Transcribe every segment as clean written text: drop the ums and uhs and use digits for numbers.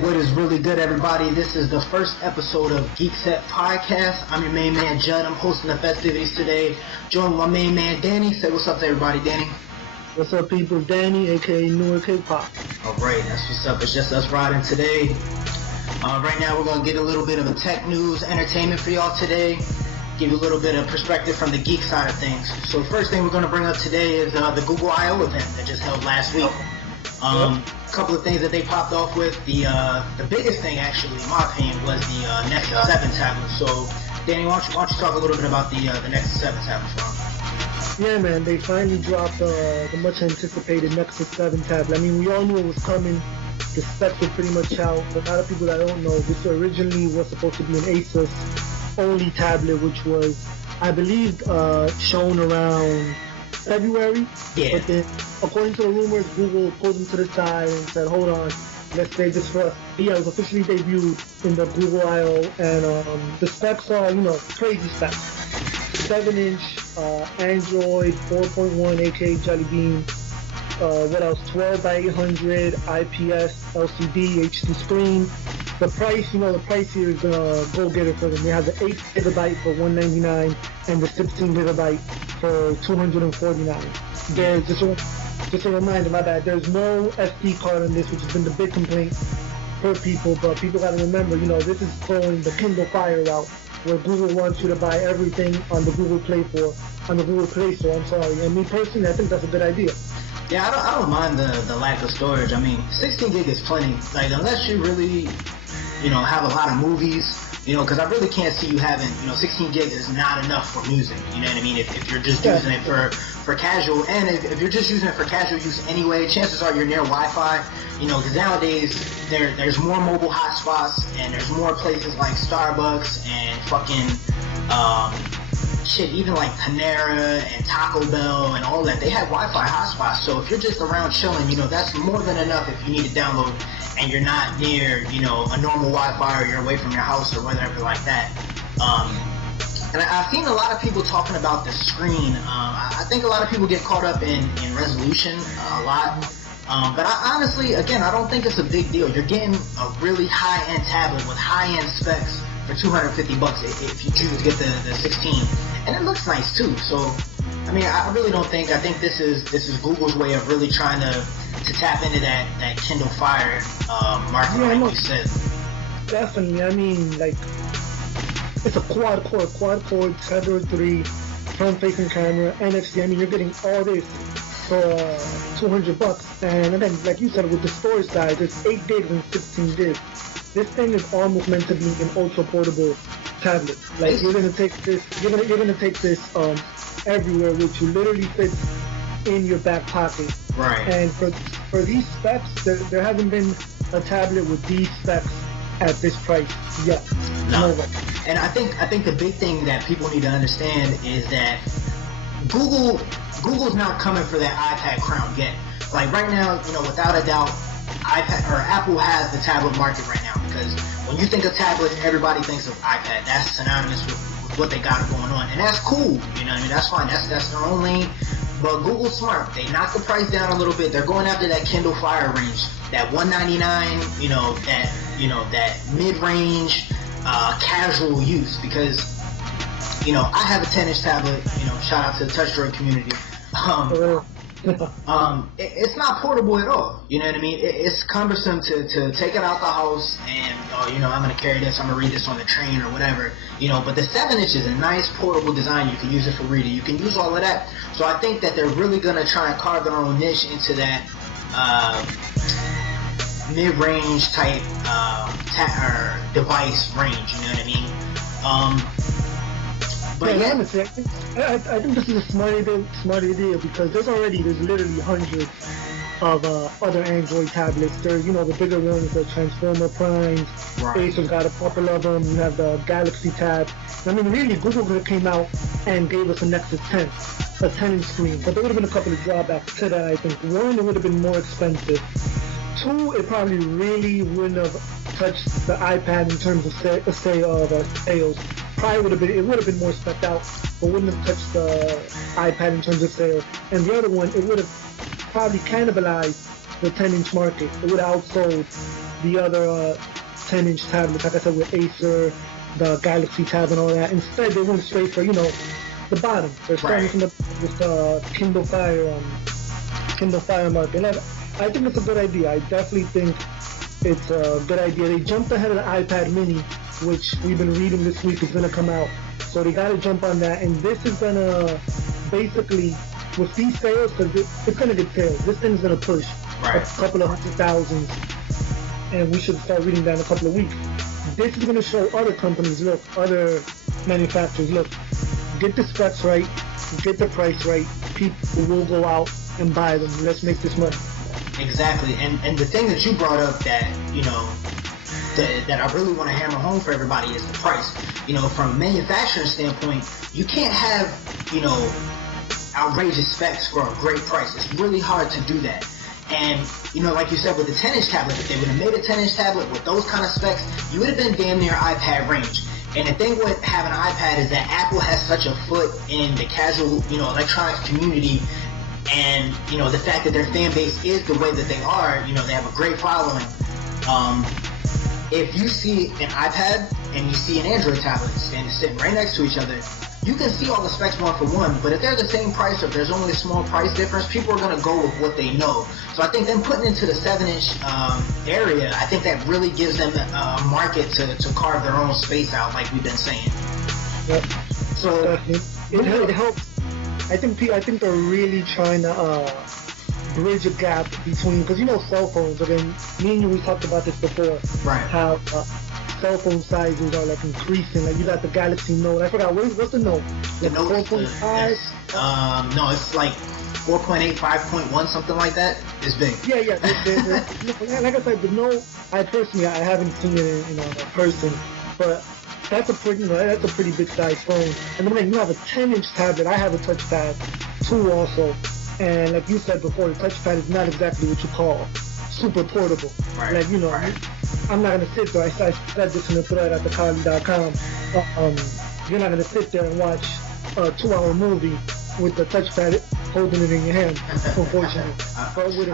What is really good, everybody? This is the first episode of GeekSet podcast. I'm your main man, Judd. I'm hosting the festivities today. Joined with my main man, Danny. Say what's up to everybody, Danny. What's up, people? Danny, aka Newark Hip Hop. Alright, that's what's up. It's just us riding today. Right now, we're going to get a little bit of a tech news, entertainment for y'all today. Give you a little bit of perspective from the geek side of things. So, first thing we're going to bring up today is the Google I.O. event that just held last week. A couple of things that they popped off with. The biggest thing, actually, in my opinion, was the Nexus 7 tablet. So, Danny, why don't you talk a little bit about the Nexus 7 tablet for them? Yeah, man, they finally dropped the much-anticipated Nexus 7 tablet. I mean, we all knew it was coming. The specs were pretty much out. But a lot of people that don't know, this originally was supposed to be an Asus-only tablet, which was, I believe, shown around February. Yeah. But then, according to the rumors, Google pulled them to the side and said, hold on, let's save this for us. But yeah, it was officially debuted in the Google I.O. And the specs are, crazy specs. 7-inch Android 4.1 aka Jelly Bean. What else? 12 by 800 IPS LCD HD screen. The price, the price here is go-getter for them. They have the 8 gigabyte for $199 and the 16 gigabyte for $249. There's just a reminder, my bad. There's no SD card on this, which has been the big complaint for people. But people got to remember, this is going the Kindle Fire route, where Google wants you to buy everything on the Google Play Store. I'm sorry. And me personally, I think that's a good idea. Yeah, I don't mind the lack of storage. I mean, 16 gig is plenty. Like, unless you really, have a lot of movies, because I really can't see you having, 16 gig is not enough for music. You know what I mean? If you're just using it for casual, and if you're just using it for casual use anyway, chances are you're near Wi-Fi. Because nowadays there's more mobile hotspots, and there's more places like Starbucks and fucking even like Panera and Taco Bell and all that. They have Wi-Fi hotspots. So if you're just around chilling, that's more than enough if you need to download and you're not near, a normal Wi-Fi, or you're away from your house or whatever like that. And I've seen a lot of people talking about the screen. I think a lot of people get caught up in resolution a lot. But honestly, again, I don't think it's a big deal. You're getting a really high-end tablet with high-end specs for $250 if you choose to get the 16, and it looks nice too. So, I mean, I really don't think. I think this is Google's way of really trying to tap into that Kindle Fire market, like you said. Definitely. I mean, like, it's a quad-core Tether 3 front-facing camera, NFC. I mean, you're getting all this for $200, and then, like you said, with the storage size, it's 8 gigs and 16 gigs. This thing is almost meant to be an ultra portable tablet. Like, you're gonna take this everywhere, which literally fits in your back pocket. Right. And for these specs, there hasn't been a tablet with these specs at this price yet. No. And I think the big thing that people need to understand is that Google's not coming for that iPad crown yet. Like, right now, without a doubt, Apple has the tablet market right now, because when you think of tablets, everybody thinks of iPad. That's synonymous with what they got going on, and that's cool. I mean, that's fine. That's their own lane. But Google's smart. They knock the price down a little bit. They're going after that Kindle Fire range, that $199. That mid-range casual use, because I have a 10-inch tablet. Shout out to the TouchDroid community. It's not portable at all. You know what I mean? It's cumbersome to take it out the house and, I'm going to carry this, I'm going to read this on the train or whatever. But the 7-inch is a nice portable design. You can use it for reading. You can use all of that. So I think that they're really going to try and carve their own niche into that mid-range type device range. You know what I mean? But yeah, honestly, I think this is a smart idea, because there's literally hundreds of other Android tablets. There's, the bigger ones, the Transformer Primes. Right. Acer's got a couple of them. You have the Galaxy Tab. I mean, really, Google could have came out and gave us a Nexus 10, a 10-inch screen. But there would have been a couple of drawbacks to that, I think. One, it would have been more expensive. Two, it probably really wouldn't have touched the iPad in terms of sales. Probably would have been more spec'd out, but wouldn't have touched the iPad in terms of sales. And the other one, it would have probably cannibalized the 10-inch market. It would have outsold the other 10-inch tablets, like I said, with Acer, the Galaxy Tab and all that. Instead, they went straight for, the bottom. They're starting from the Kindle Fire market. And I think it's a good idea. I definitely think it's a good idea. They jumped ahead of the iPad mini, which we've been reading this week is going to come out. So they got to jump on that. And this is going to basically, with these sales, because it's going to get sales, this thing's going to push a couple of 100,000. And we should start reading that in a couple of weeks. This is going to show other companies, look, other manufacturers, look, get the specs right, get the price right, people will go out and buy them. Let's make this money. Exactly, and the thing that you brought up that, that I really want to hammer home for everybody is the price. From a manufacturing standpoint, you can't have, outrageous specs for a great price. It's really hard to do that. And, like you said, with the 10-inch tablet, if they would have made a 10-inch tablet with those kind of specs, you would have been damn near iPad range. And the thing with having an iPad is that Apple has such a foot in the casual, electronics community. And, the fact that their fan base is the way that they are, they have a great following. If you see an iPad and you see an Android tablet and sitting right next to each other, you can see all the specs one for one, but if they're the same price or if there's only a small price difference, people are going to go with what they know. So I think them putting into the 7-inch area, I think that really gives them a market to carve their own space out, like we've been saying. Yep. So it helps. I think they're really trying to bridge a gap between, because cell phones, again, me and you, we talked about this before, right? How cell phone sizes are like increasing. Like you got the Galaxy Note. I forgot what's the Note? The Note 4.5. No, it's like 4.8, 5.1, something like that. It's big. Yeah. Like I said, the Note. I haven't seen it in person, but that's a pretty big size phone. And then you have a 10-inch tablet. I have a touchpad too, also. And like you said before, the touchpad is not exactly what you call super portable. Right. Like I'm not gonna sit there. I said this in the thread at thekali.com. You're not gonna sit there and watch a 2-hour movie with the touchpad holding it in your hand, unfortunately. But with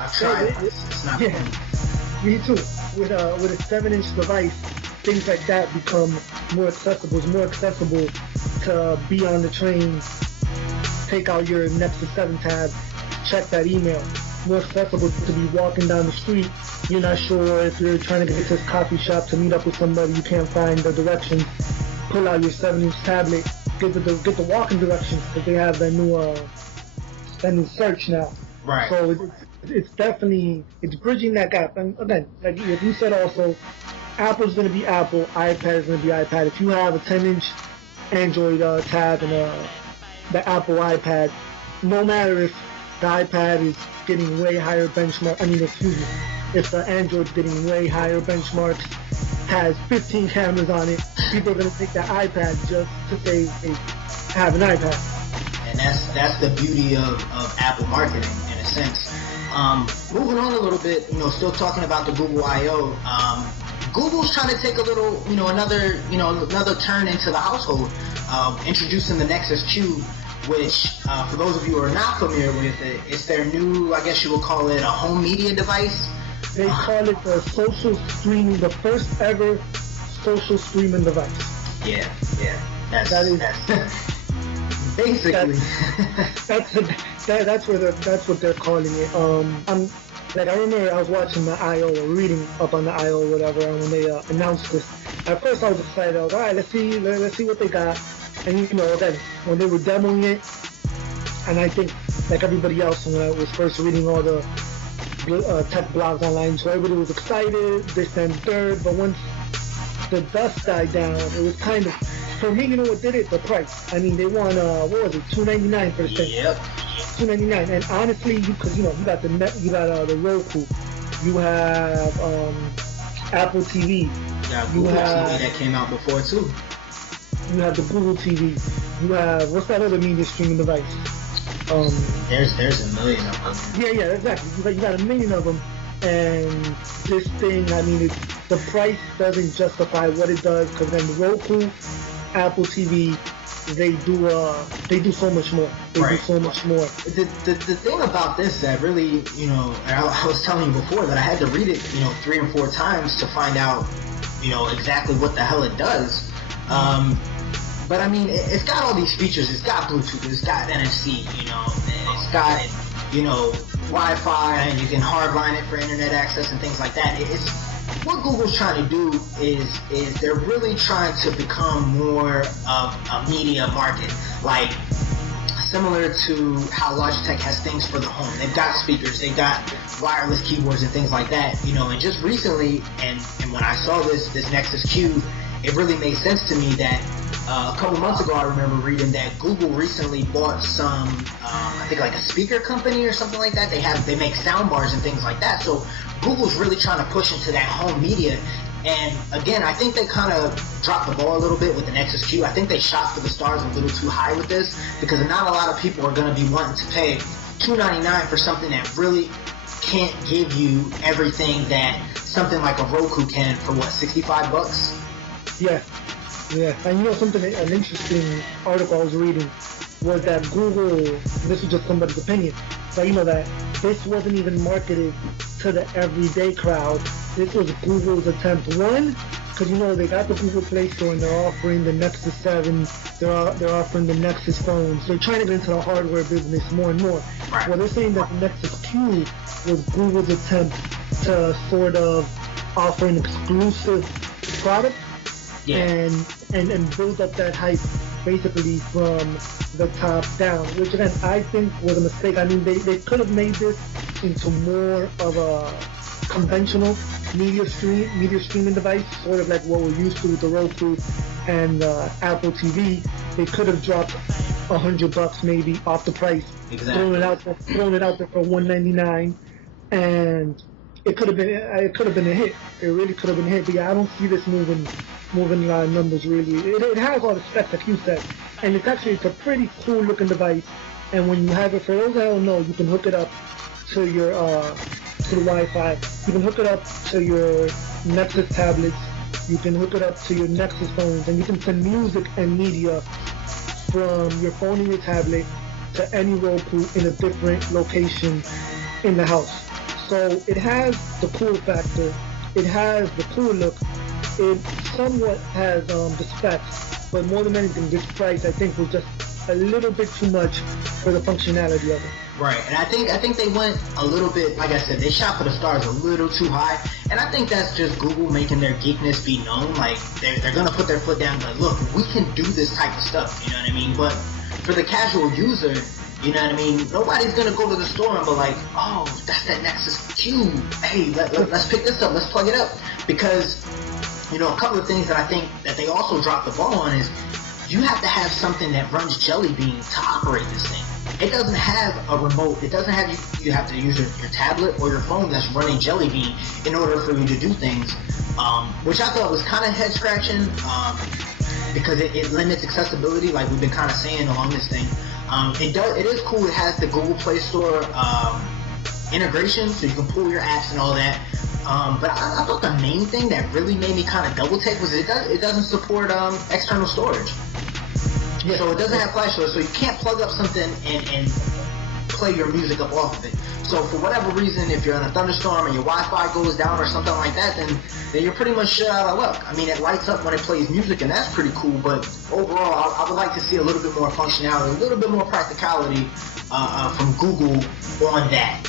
me too. With a 7-inch device, things like that become more accessible. It's more accessible to be on the train, take out your Nexus 7 tab, check that email. More accessible to be walking down the street. You're not sure if you're trying to get to this coffee shop to meet up with somebody, you can't find the directions. Pull out your 7-inch tablet, get the walking directions, because they have that new search now. Right. So it's definitely bridging that gap. And again, like if you said also, Apple's going to be Apple, iPad is going to be iPad. If you have a 10-inch Android tab and the Apple iPad, no matter if the iPad is getting way higher if the Android's getting way higher benchmarks, has 15 cameras on it, people are going to take that iPad just to say they have an iPad. And that's the beauty of Apple marketing, in a sense. Moving on a little bit, still talking about the Google I/O. Google's trying to take a little, another turn into the household, introducing the Nexus Cube, which, for those of you who are not familiar with it, it's their new, I guess you would call it a home media device. They call it the the first ever social streaming device. Yeah. That's basically. That's what they're calling it. I remember I was watching the I/O or reading up on the I/O or whatever, and when they announced this, at first I was excited. I was all right, let's see what they got. And again, when they were demoing it, and I think like everybody else when I was first reading all the tech blogs online, so everybody was excited, this and third, but once the dust died down, it was kind of, for me, what did it? The price. I mean, they want, what was it, $299 for the thing. Yep. $299, and honestly, because you got the Roku, you have Apple TV, Google TV that came out before too. You have the Google TV. You have, what's that other media streaming device? There's a million of them. Yeah, exactly. You got a million of them, and this thing, I mean, the price doesn't justify what it does, because then Roku, Apple TV, they do so much more. They do so much more. The thing about this that really, you know, I was telling you before that I had to read it, you know, 3 or 4 times to find out, you know, exactly what the hell it does. But I mean, it's got all these features. It's got Bluetooth, it's got NFC, you know, it's got, you know, Wi-Fi, and you can hardline it for internet access and things like that. It's what Google's trying to do is they're really trying to become more of a media market, like similar to how Logitech has things for the home. They've got speakers, they've got wireless keyboards and things like that, you know. And just recently, and when I saw this Nexus Q, it really made sense to me that a couple months ago I remember reading that Google recently bought some, I think like a speaker company or something like that. They make sound bars and things like that. So Google's really trying to push into that home media. And again, I think they kind of dropped the ball a little bit with the Nexus Q. I think they shot for the stars a little too high with this, because not a lot of people are going to be wanting to pay $299 for something that really can't give you everything that something like a Roku can for what, $65? Yeah. And you know something, an interesting article I was reading was that Google, this is just somebody's opinion, but you know that this wasn't even marketed to the everyday crowd. This was Google's attempt. One, because you know they got the Google Play Store and they're offering the Nexus 7, they're offering the Nexus phones. They're trying to get into the hardware business more and more. Right. Well, they're saying that the Nexus Q was Google's attempt to sort of offer an exclusive product. Yeah. And build up that hype basically from the top down, which again I think was a mistake. I mean, they could have made this into more of a conventional media streaming device, sort of like what we're used to with the Roku and Apple TV. They could have dropped $100 maybe off the price, exactly. thrown it out there for $199, and it could have been a hit. It really could have been a hit. But yeah, I don't see this moving numbers really. It has all the specs like you said, and it's a pretty cool looking device. And when you have it, for those that don't know, you can hook it up to your to the Wi-Fi. You can hook it up to your Nexus tablets. You can hook it up to your Nexus phones, and you can send music and media from your phone and your tablet to any Roku in a different location in the house. So it has the cool factor. It has the cool look. It somewhat has the specs, but more than anything, this price I think was just a little bit too much for the functionality of it. Right, and I think they went a little bit, like I said, they shot for the stars a little too high, and I think that's just Google making their geekness be known. Like they're gonna put their foot down, but look, we can do this type of stuff, you know what I mean? But for the casual user, you know what I mean, nobody's gonna go to the store and be like, oh, that's that Nexus Q. Hey, let's pick this up, let's plug it up, because you know, a couple of things that I think that they also dropped the ball on is you have to have something that runs Jelly Bean to operate this thing. It doesn't have a remote. It doesn't have you have to use your tablet or your phone that's running Jelly Bean in order for you to do things, which I thought was kind of head scratching because it limits accessibility, like we've been kind of saying along this thing. It is cool. It has the Google Play Store integration, so you can pull your apps and all that. But I thought the main thing that really made me kind of double take was it doesn't support external storage. Yeah. So it doesn't have flash storage, so you can't plug up something and play your music up off of it. So for whatever reason, if you're in a thunderstorm and your Wi-Fi goes down or something like that, then you're pretty much shut out of luck. I mean, it lights up when it plays music, and that's pretty cool, but overall, I would like to see a little bit more functionality, a little bit more practicality from Google on that.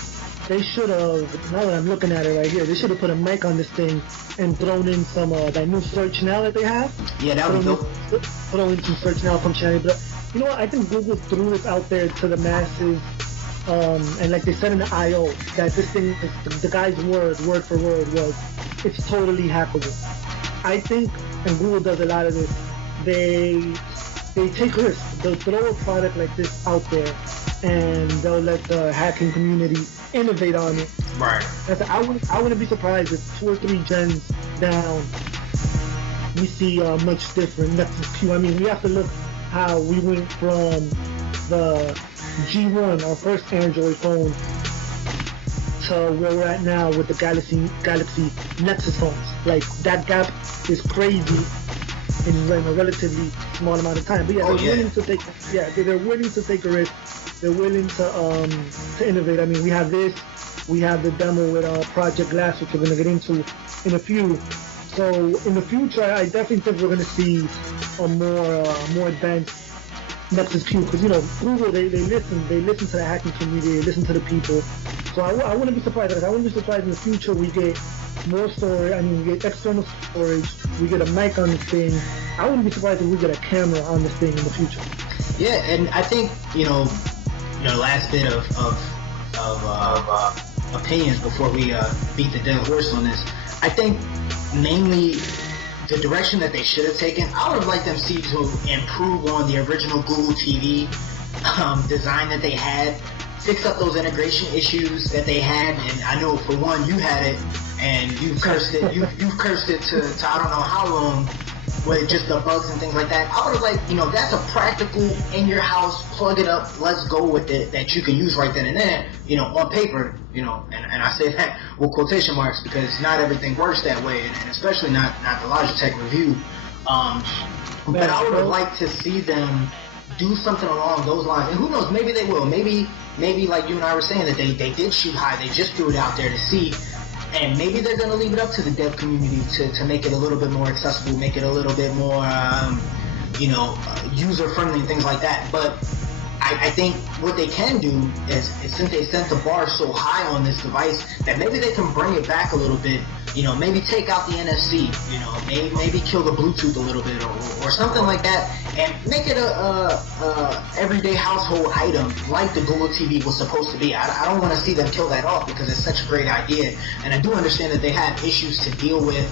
They should have, now that I'm looking at it right here, they should have put a mic on this thing and thrown in some, that new search now that they have. Yeah, that would be dope. Throw in some search now functionality. But you know what, I think Google threw this out there to the masses, and like they said in the I.O., that this thing, the guy's word for word was, it's totally hackable. I think, and Google does a lot of this, they take risks. They'll throw a product like this out there, and they'll let the hacking community innovate on it. Right. I wouldn't be surprised if 2 or 3 gens down we see much different Nexus Q. I mean, we have to look how we went from the G1, our first Android phone, to where we're at now with the Galaxy Nexus phones. Like, that gap is crazy. in a relatively small amount of time. But yeah, willing to take, they're willing to take a risk. They're willing to innovate. I mean, we have this, we have the demo with Project Glass, which we're going to get into in a few. So in the future, I definitely think we're going to see a more advanced Nexus Q, because Google, they listen to the hacking community, they listen to the people. So I wouldn't be surprised. I wouldn't be surprised in the future we get more storage. I mean, we get external storage, we get a mic on this thing. I wouldn't be surprised if we get a camera on this thing in the future. Yeah, and I think last bit of opinions before we beat the dead horse on this. I think mainly the direction that they should have taken, I would have liked them to improve on the original Google TV design that they had, fix up those integration issues that they had, and I know for one you had it, and you've cursed it. You've cursed it to I don't know how long, with just the bugs and things like that. I would have liked, that's a practical in your house, plug it up, let's go with it, that you can use right then and there, on paper, and I say that with quotation marks because not everything works that way, and especially not the Logitech review. But I would have liked to see them do something along those lines, and who knows, maybe they will. Maybe like you and I were saying, that they did shoot high, they just threw it out there to see. And maybe they're going to leave it up to the dev community to make it a little bit more accessible, make it a little bit more, user-friendly and things like that. But I think what they can do is since they set the bar so high on this device, that maybe they can bring it back a little bit, maybe take out the NFC, maybe kill the Bluetooth a little bit or something like that, and make it a everyday household item like the Google TV was supposed to be. I don't want to see them kill that off because it's such a great idea, and I do understand that they have issues to deal with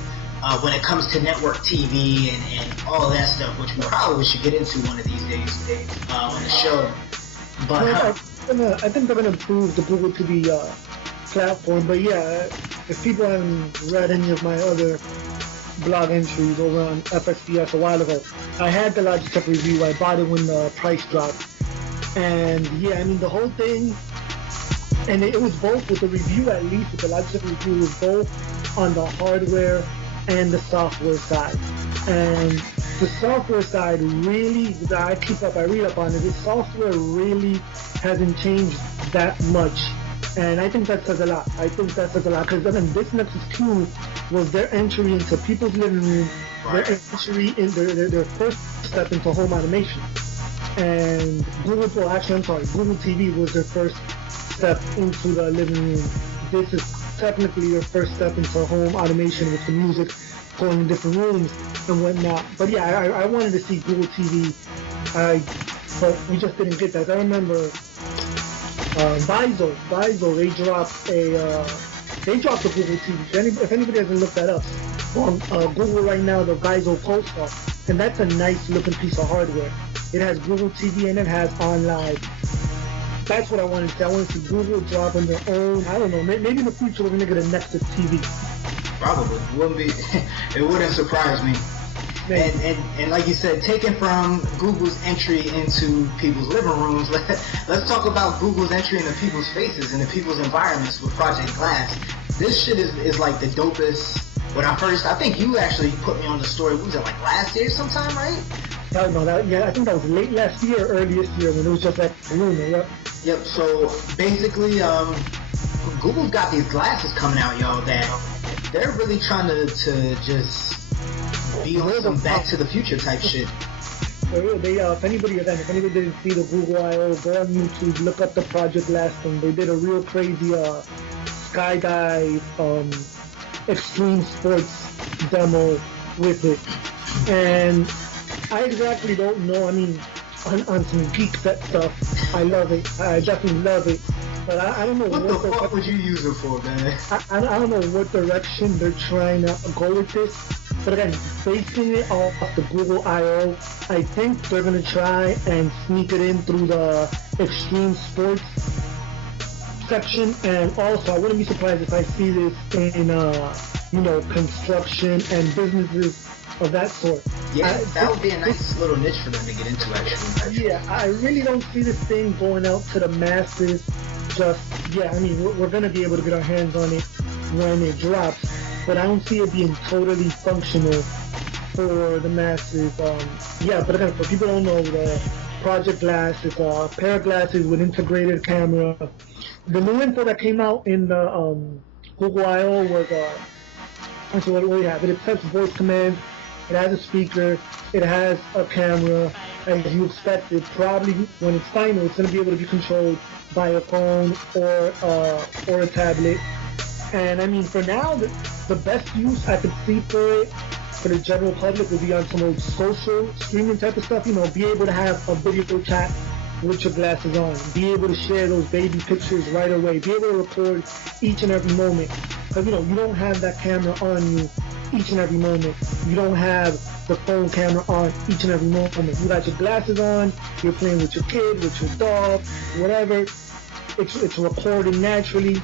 when it comes to network TV and all of that stuff, which we probably should get into one of these days on the show. But I think they're gonna improve the Google TV platform. But yeah, if people haven't read any of my other blog entries over on FXDS a while ago, I had the Logitech review. I bought it when the price dropped, and yeah, I mean the whole thing. And it was both with the review, at least with the Logitech review, was both on the hardware and the software side. And the software side really, I read up on it, the software really hasn't changed that much. And I think that says a lot. Because this Nexus Q was their entry into people's living room, their entry in their first step into home automation. And Google TV was their first step into the living room. This is technically your first step into home automation with the music going in different rooms and whatnot. But yeah, I wanted to see Google TV, but we just didn't get that. I remember Vizo, they dropped the Google TV. If anybody hasn't looked that up, on Google right now, the Vizo Post Off, and that's a nice looking piece of hardware. It has Google TV and it has OnLive. That's what I wanted to see. I wanted to see Google dropping their own. I don't know. Maybe in the future we're gonna get a Nexus TV. Probably it wouldn't surprise me. And like you said, taken from Google's entry into people's living rooms, let's talk about Google's entry into people's faces, into people's environments with Project Glass. This shit is like the dopest. I think you actually put me on the story. What was it, like last year sometime, right? No, I think that was late last year or early this year when it was just like rumor. Yep. So basically, Google's got these glasses coming out, y'all, that they're really trying to just be on some Back to the Future type shit. For real, if anybody didn't see the Google I/O, go on YouTube, look up the Project Glass thing. They did a real crazy skydive, extreme sports demo with it, and I exactly don't know. I mean, on some GeekSet stuff, I love it. I definitely love it. But I don't know what the fuck would you use it for, man? I don't know what direction they're trying to go with this. But again, basing it off the Google I/O, I think they're gonna try and sneak it in through the extreme sports section. And also, I wouldn't be surprised if I see this in construction and businesses of that sort. Yeah, that would be a nice little niche for them to get into, actually. Yeah, I really don't see this thing going out to the masses. I mean, we're going to be able to get our hands on it when it drops, but I don't see it being totally functional for the masses. Yeah, but again, for people who don't know, the Project Glass is a pair of glasses with integrated camera. The new info that came out in the Google I/O was actually what do we have? It accepts voice commands. It has a speaker. It has a camera. As you expected, probably when it's final, it's going to be able to be controlled by a phone or a tablet. And I mean, for now, the best use I could see for it, for the general public, would be on some old social streaming type of stuff. You know, be able to have a video chat with your glasses on, be able to share those baby pictures right away, be able to record each and every moment. Because, you know, you don't have that camera on you each and every moment. You don't have the phone camera on each and every moment. You got your glasses on, you're playing with your kid, with your dog, whatever. It's recording naturally.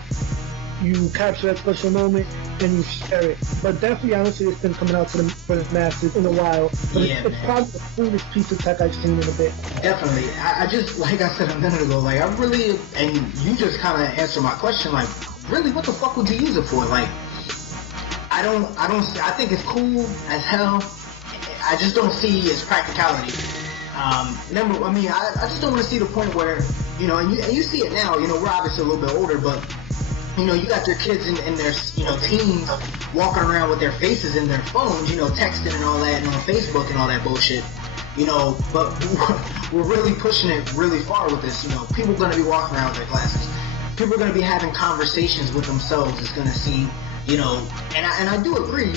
You capture that special moment and you share it. But definitely, I don't see this thing coming out for the masses in a while. But Yeah, it's probably the coolest piece of tech I've seen in a bit. Definitely. I just, like I said a minute ago, like, I really, and you just kind of answered my question, like, really, what the fuck would you use it for? Like, I think it's cool as hell. I just don't see its practicality. I just don't want to see the point where, you know, and you see it now, you know, we're obviously a little bit older, but, you know, you got your kids in their, you know, teens walking around with their faces in their phones, you know, texting and all that, and on Facebook and all that bullshit, you know, but we're really pushing it really far with this, you know. People are going to be walking around with their glasses. People are going to be having conversations with themselves. It's going to seem, you know, and I do agree,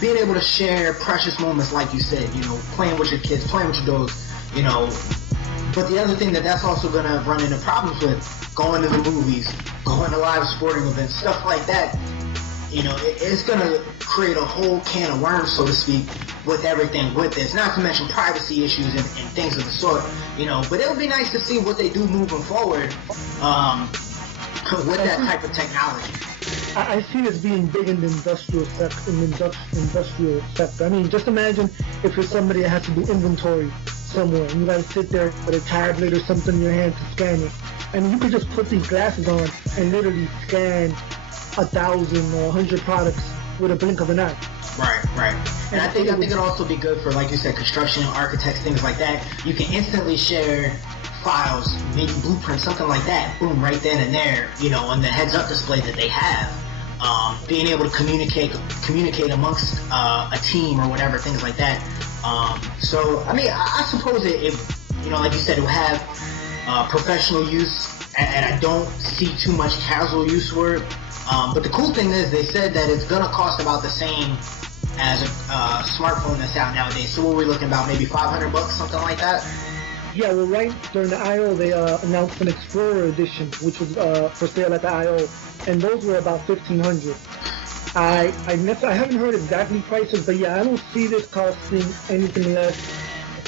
being able to share precious moments, like you said, you know, playing with your kids, playing with your dogs, you know. But the other thing that's also going to run into problems with, going to the movies, going to live sporting events, stuff like that, you know, it's going to create a whole can of worms, so to speak, with everything with this. Not to mention privacy issues and things of the sort, you know. But it would be nice to see what they do moving forward with that type of technology. I see this being big in the industrial sector. I mean, just imagine if you're somebody that has to do inventory somewhere, and you gotta sit there with a tablet or something in your hand to scan it. I mean, you could just put these glasses on and literally scan 1,000 or 100 products with a blink of an eye. Right. And I think it'd also be good for, like you said, construction, architects, things like that. You can instantly share files, maybe blueprints, something like that, boom, right then and there, you know, on the heads-up display that they have. Being able to communicate amongst a team or whatever, things like that. So, I mean, I suppose it, you know, like you said, it would have professional use, and I don't see too much casual use for it. But the cool thing is, they said that it's gonna cost about the same as a smartphone that's out nowadays. So what we're looking about, maybe $500, something like that. Yeah, well, right during the I/O, they announced an Explorer edition, which was for sale at the I/O, and those were about $1,500. I haven't heard exactly prices, but yeah, I don't see this costing anything less.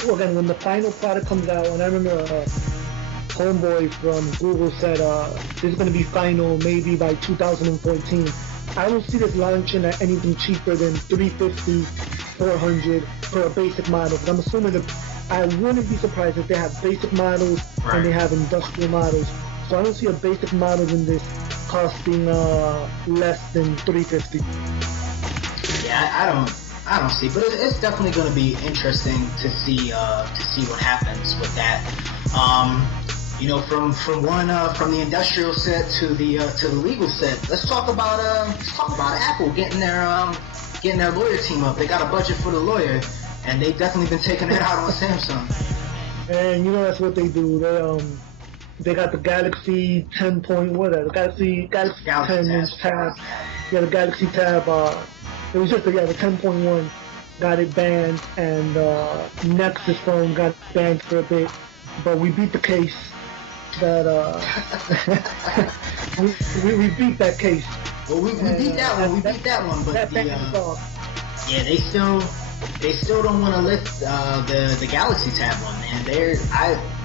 Well, again, when the final product comes out, and I remember homeboy from Google said this is going to be final maybe by 2014. I don't see this launching at anything cheaper than $350, $400 for a basic model. I'm assuming that I wouldn't be surprised if they have basic models and they have industrial models. So I don't see a basic model in this costing less than $350. Yeah, I don't see, but it's definitely going to be interesting to see what happens with that. You know, from the industrial set to the legal set. Let's talk about Apple getting their lawyer team up. They got a budget for the lawyer, and they've definitely been taking it out on Samsung. And you know that's what they do. They got the Galaxy 10 point, the Galaxy 10-inch tab. Yeah, the Galaxy Tab. It was just the 10.1 got it banned, and Nexus phone got banned for a bit. But we beat the case. That we beat that case. Well, we beat that one. We beat that one, but they still don't want to lift the Galaxy Tab one, man.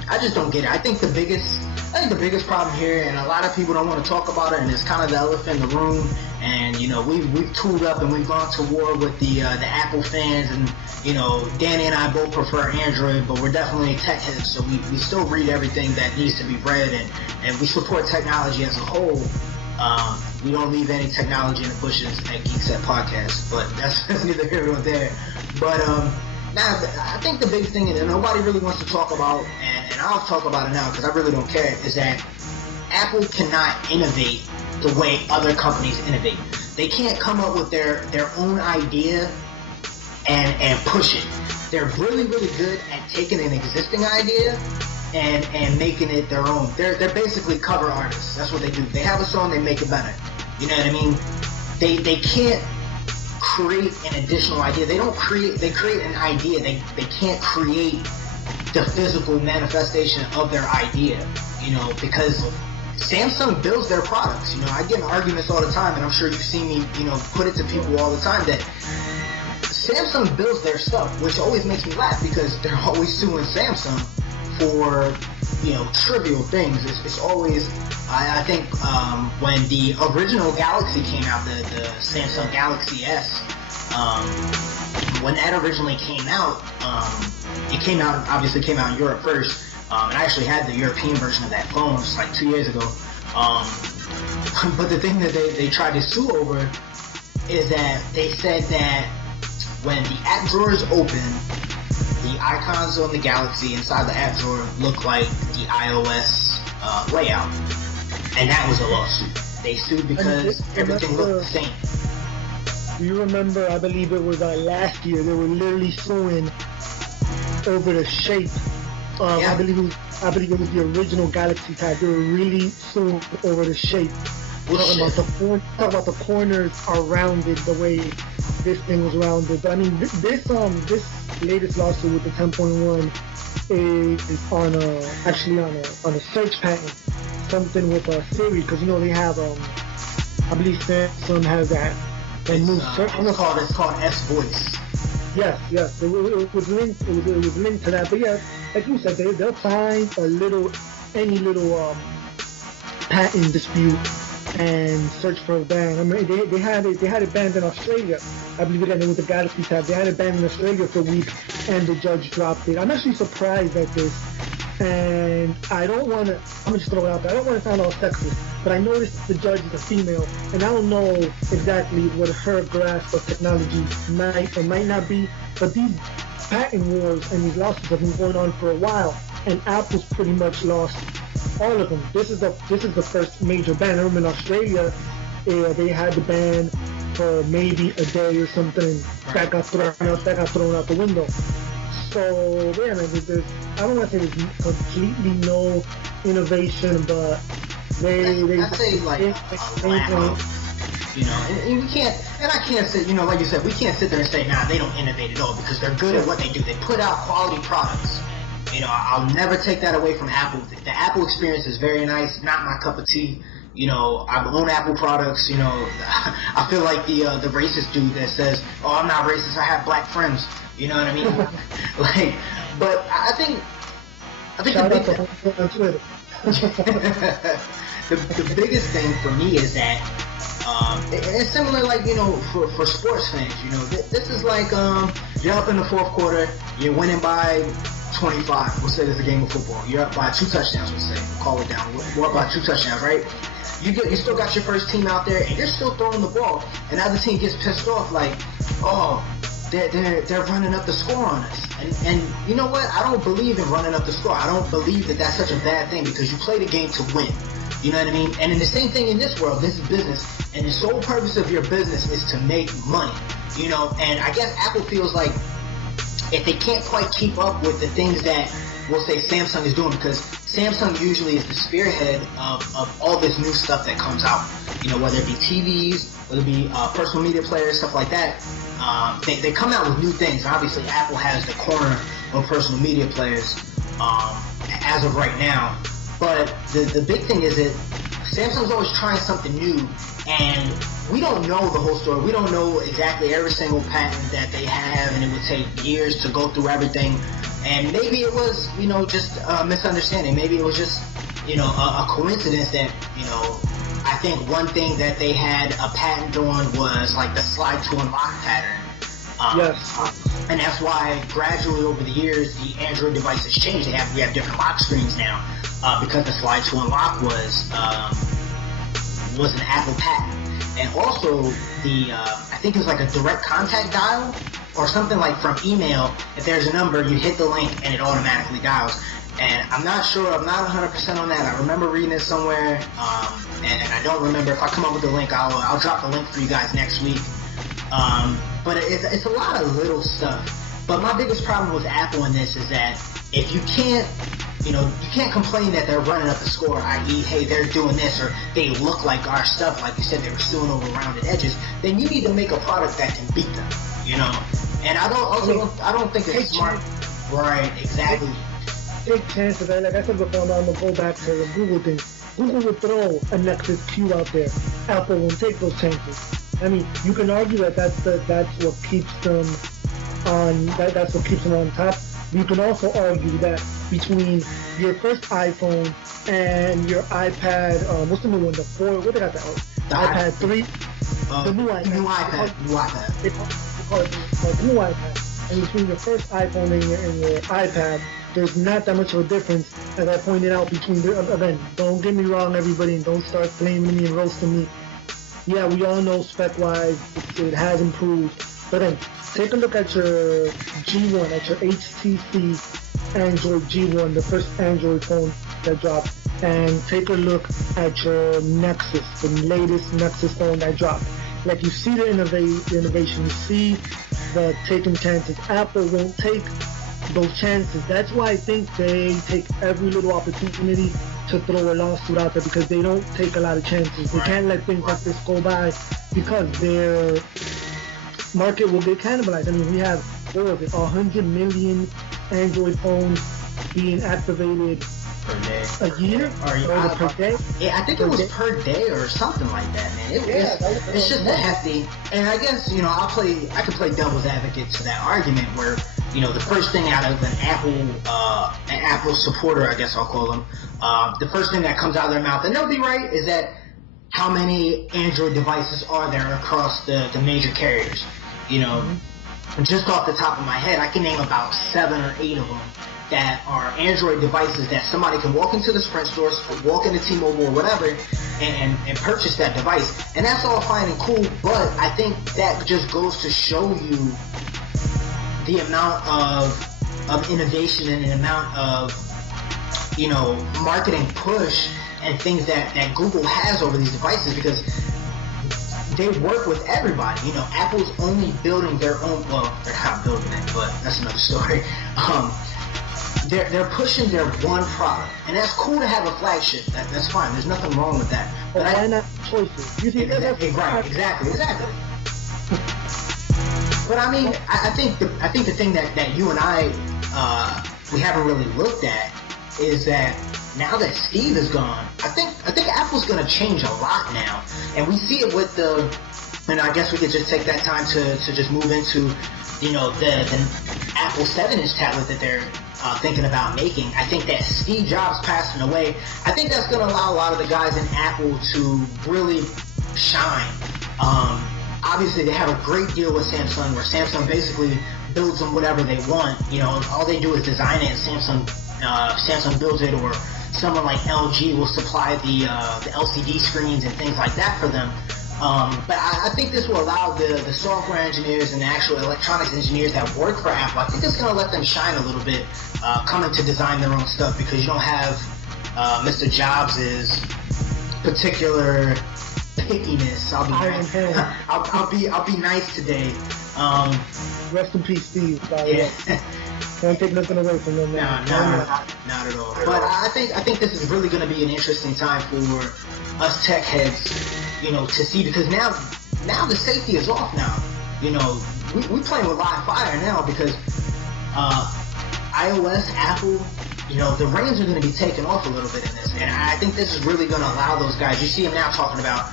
I just don't get it. I think the biggest problem here, and a lot of people don't want to talk about it, and it's kind of the elephant in the room. And you know, we've tooled up and we've gone to war with the Apple fans, and you know, Danny and I both prefer Android, but we're definitely tech heads, so we still read everything that needs to be read, and we support technology as a whole. We don't leave any technology in the bushes at GeekSet Podcast, but that's neither here nor there. But now, I think the big thing that nobody really wants to talk about, and I'll talk about it now because I really don't care, is that Apple cannot innovate the way other companies innovate. They can't come up with their own idea and push it. They're really, really good at taking an existing idea and making it their own. They're basically cover artists. That's what they do. They have a song, they make it better. You know what I mean? They can't create an additional idea. They create an idea. They can't create the physical manifestation of their idea, you know, because Samsung builds their products. You know, I get in arguments all the time, and I'm sure you've seen me, you know, put it to people all the time that Samsung builds their stuff, which always makes me laugh because they're always suing Samsung for, you know, trivial things. It's always, I think, when the original Galaxy came out, the Samsung Galaxy S, when that originally came out, it obviously came out in Europe first, and I actually had the European version of that phone just like 2 years ago. But the thing that they tried to sue over is that they said that when the app drawer is open, the icons on the Galaxy inside the app drawer look like the iOS layout, and that was a lawsuit. They sued because everything looked the same. Do you remember, I believe it was last year, they were literally suing over the shape. Yeah. I believe it was the original Galaxy Tab. They were really suing over the shape. Talking about the corners are rounded the way this thing was rounded. But I mean, this latest lawsuit with the 10.1 is on a search patent, something with Siri, because you know they have I believe Samsung has that new search. It's called S Voice. Yes, it was linked to that. But yeah, like you said, they'll find any little patent dispute and search for a ban. I mean, they had it banned in Australia. I believe again with the Galaxy Tab, they had it banned in Australia for a week, and the judge dropped it. I'm actually surprised at this, and I'm gonna just throw it out there. I don't want to sound all sexist, but I noticed the judge is a female, and I don't know exactly what her grasp of technology might or might not be, but these patent wars and these lawsuits have been going on for a while, and Apple's pretty much lost all of them. This is the first major ban. I remember in Australia, they had the ban for maybe a day or something, and that got thrown out the window. So yeah, man, I don't want to say there's completely no innovation, but I'd say like a lack of, you know, and we can't, and I can't say, you know, like you said, we can't sit there and say, nah, they don't innovate at all, because they're good at what they do. They put out quality products. You know, I'll never take that away from Apple. The Apple experience is very nice, not my cup of tea. You know, I own Apple products. You know, I feel like the racist dude that says, "Oh, I'm not racist. I have black friends." You know what I mean? Like, but I think Shout the out to Home on Twitter. the biggest thing for me is that it's similar, like, you know, for sports fans. You know, this is like you're up in the fourth quarter, you're winning by 25. We'll say there's a game of football. You're up by 2 touchdowns. We'll say, call it down. We're up by 2 touchdowns, right? You still got your first team out there, and you're still throwing the ball, and the other team gets pissed off, like, oh, they're running up the score on us. And you know what? I don't believe in running up the score. I don't believe that that's such a bad thing, because you play the game to win. You know what I mean? And in the same thing in this world, this is business, and the sole purpose of your business is to make money. You know, and I guess Apple feels like if they can't quite keep up with the things that, we'll say, Samsung is doing, because Samsung usually is the spearhead of all this new stuff that comes out. You know, whether it be TVs, whether it be personal media players, stuff like that. They come out with new things. Obviously, Apple has the corner of personal media players as of right now. But the big thing is that Samsung's always trying something new, and we don't know the whole story. We don't know exactly every single patent that they have, and it would take years to go through everything. And maybe it was, you know, just a misunderstanding. Maybe it was just, you know, a coincidence that, you know, I think one thing that they had a patent on was like the slide to unlock pattern. Yes. And that's why gradually over the years the Android devices changed. We have different lock screens now because the slide to unlock was an Apple patent. and also the I think it's like a direct contact dial or something like from email. If there's a number, you hit the link and it automatically dials. And I'm not sure, I'm not 100% on that. I remember reading it somewhere, and I don't remember. If I come up with the link, I'll drop the link for you guys next week. But it's a lot of little stuff. But my biggest problem with Apple in this is that if you can't, you can't complain that they're running up the score, i.e., hey, they're doing this, or they look like our stuff, like you said, they were suing over rounded edges, then you need to make a product that can beat them, And I don't think it's smart. Right, exactly. Take chances. Like I said before, I'm gonna go back to the Google thing. Google would throw a Nexus Q out there. Apple won't take those chances. I mean, you can argue that that's what keeps them on. That's what keeps them on top. You can also argue that between your first iPhone and your iPad, what's the new one? The 4. What they got? The iPad 3. The new iPad. New iPad. They call it the new iPad. And between your first iPhone and your iPad, there's not that much of a difference, as I pointed out, between again, don't get me wrong, everybody, and don't start blaming me and roasting me. Yeah, we all know spec-wise, it has improved. But then, take a look at your G1, at your HTC Android G1, the first Android phone that dropped, and take a look at your Nexus, the latest Nexus phone that dropped. Like, you see the innovation, you see the taking chances. Apple won't take those chances. That's why I think they take every little opportunity to throw a lawsuit out there, because they don't take a lot of chances. They can't let things like this go by, because their market will get cannibalized. I mean, we have, 100 million Android phones being activated per day. A year? Or per day? Yeah, I think it was per day or something like that, man. It's just a hefty. And I guess, I could play devil's advocate to that argument where, the first thing out of an Apple supporter, I guess I'll call them, the first thing that comes out of their mouth, and they'll be right, is that how many Android devices are there across the major carriers? Just off the top of my head, I can name about 7 or 8 of them that are Android devices that somebody can walk into the Sprint stores, walk into T-Mobile or whatever, and purchase that device. And that's all fine and cool, but I think that just goes to show you the amount of innovation and the amount of, marketing push and things that Google has over these devices, because they work with everybody. Apple's only building their own, well, they're not building it, but that's another story. They're pushing their one product, and that's cool to have a flagship. That's fine. There's nothing wrong with that. But why not choices? You think exactly. But I mean, I think the thing that you and I we haven't really looked at is that now that Steve is gone, I think Apple's going to change a lot now, and we see it with and I guess we could just take that time to just move into the Apple 7-inch tablet that they're thinking about making. I think that Steve Jobs passing away, I think that's going to allow a lot of the guys in Apple to really shine. Obviously, they have a great deal with Samsung, where Samsung basically builds them whatever they want. All they do is design it, and Samsung builds it, or someone like LG will supply the LCD screens and things like that for them. But I think this will allow the software engineers and the actual electronics engineers that work for Apple, I think it's going to let them shine a little bit, coming to design their own stuff, because you don't have Mr. Jobs' particular pickiness. I'll be nice today. Rest in peace, Steve. Don't take nothing away from them. Not at all. But I think this is really going to be an interesting time for us tech heads, to see, because now the safety is off now. We playing with live fire now, because iOS, Apple, the reins are going to be taken off a little bit in this, and I think this is really going to allow those guys. You see them now talking about,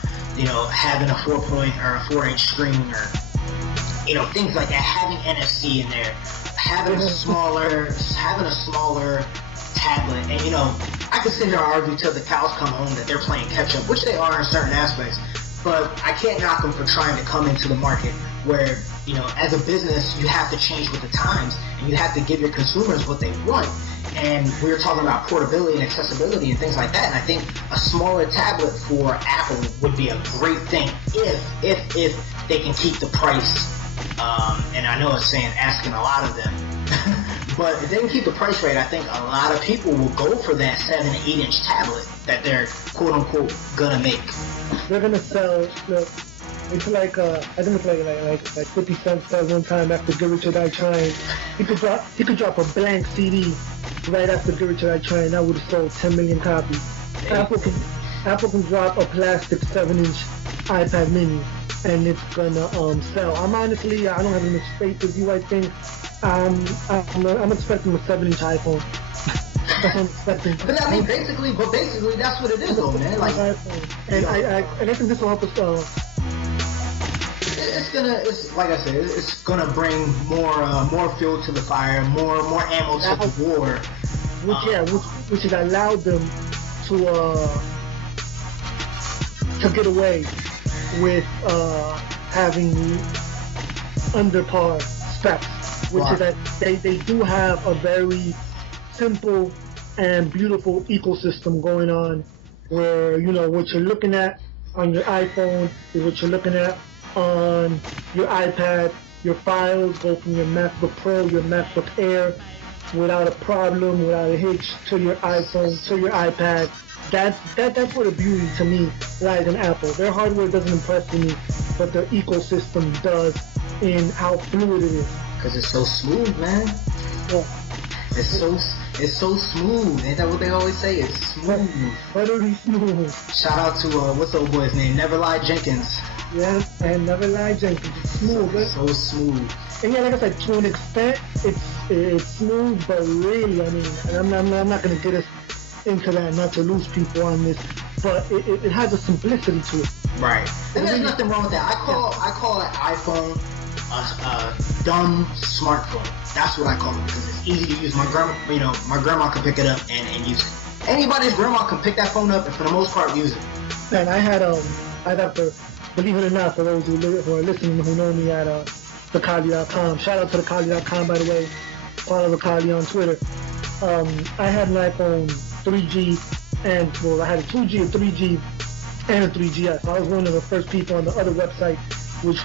having a 4-inch screen, or things like that, having NFC in there, having a smaller tablet, and I could sit here and argue till the cows come home that they're playing catch up, which they are in certain aspects, but I can't knock them for trying to come into the market where as a business, you have to change with the times, and you have to give your consumers what they want. And we were talking about portability and accessibility and things like that. And I think a smaller tablet for Apple would be a great thing if they can keep the price. And I know it's asking a lot of them, but if they can keep the price right, I think a lot of people will go for that 7 to 8 inch tablet that they're quote unquote gonna make. They're gonna sell. It's like I think it's like 50 cents that one time after Get Rich or Die Trying. He could drop a blank CD right after Get Rich or Die Trying. That would have sold 10 million copies. Apple can drop a plastic 7-inch iPad mini and it's gonna sell. I don't have as much faith as you. I think I'm expecting a 7-inch iPhone. That's what I'm expecting. But I mean, basically, that's what it is, though, man. Like, and I think this will help us. It's like I said, it's gonna bring more fuel to the fire, more ammo to the war. Which has allowed them to get away with having under par specs, which is that they do have a very simple and beautiful ecosystem going on, where what you're looking at on your iPhone is what you're looking at on your iPad. Your files go from your MacBook Pro, your MacBook Air, without a problem, without a hitch, to your iPhone, to your iPad. That's where the beauty to me lies in Apple. Their hardware doesn't impress me, but their ecosystem does in how fluid it is. Because it's so smooth, man. Yeah. It's so smooth. Ain't that what they always say? It's smooth. Utterly smooth. Shout out to what's the old boy's name? Never Lie Jenkins. Yeah, and Never Lie Jenkins. It's smooth. So smooth. And yeah, like I said, to an extent, it's smooth, but really, I mean, and I'm not gonna get us into that, not to lose people on this, but it has a simplicity to it. Right. And there's nothing wrong with that. I call an iPhone a dumb smartphone. That's what I call it, because it's easy to use. My grandma can pick it up and use it. Anybody's grandma can pick that phone up and for the most part use it. And I'd have to, believe it or not, for those who are listening who know me at thekali.com. Shout out to thekali.com, by the way. Follow Thekali on Twitter. I had an iPhone 3G, I had a 2G, a 3G, and a 3GS. I was one of the first people on the other website, which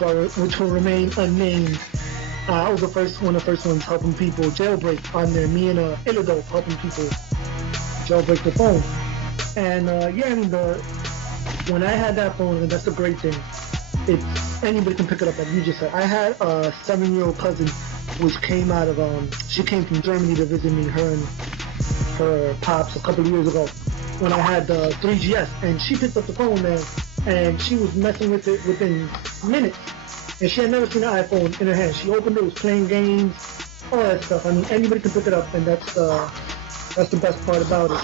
will remain unnamed. I was one of the first ones helping people jailbreak on there. Me and Illido helping people jailbreak the phone. And when I had that phone, and that's the great thing, anybody can pick it up, like you just said. I had a 7-year-old cousin, which came she came from Germany to visit me, her and her pops, a couple of years ago, when I had the 3GS, and she picked up the phone, man, and she was messing with it within minutes, and she had never seen an iPhone in her hand. She opened it, was playing games, all that stuff. I mean, anybody can pick it up, and that's the best part about it.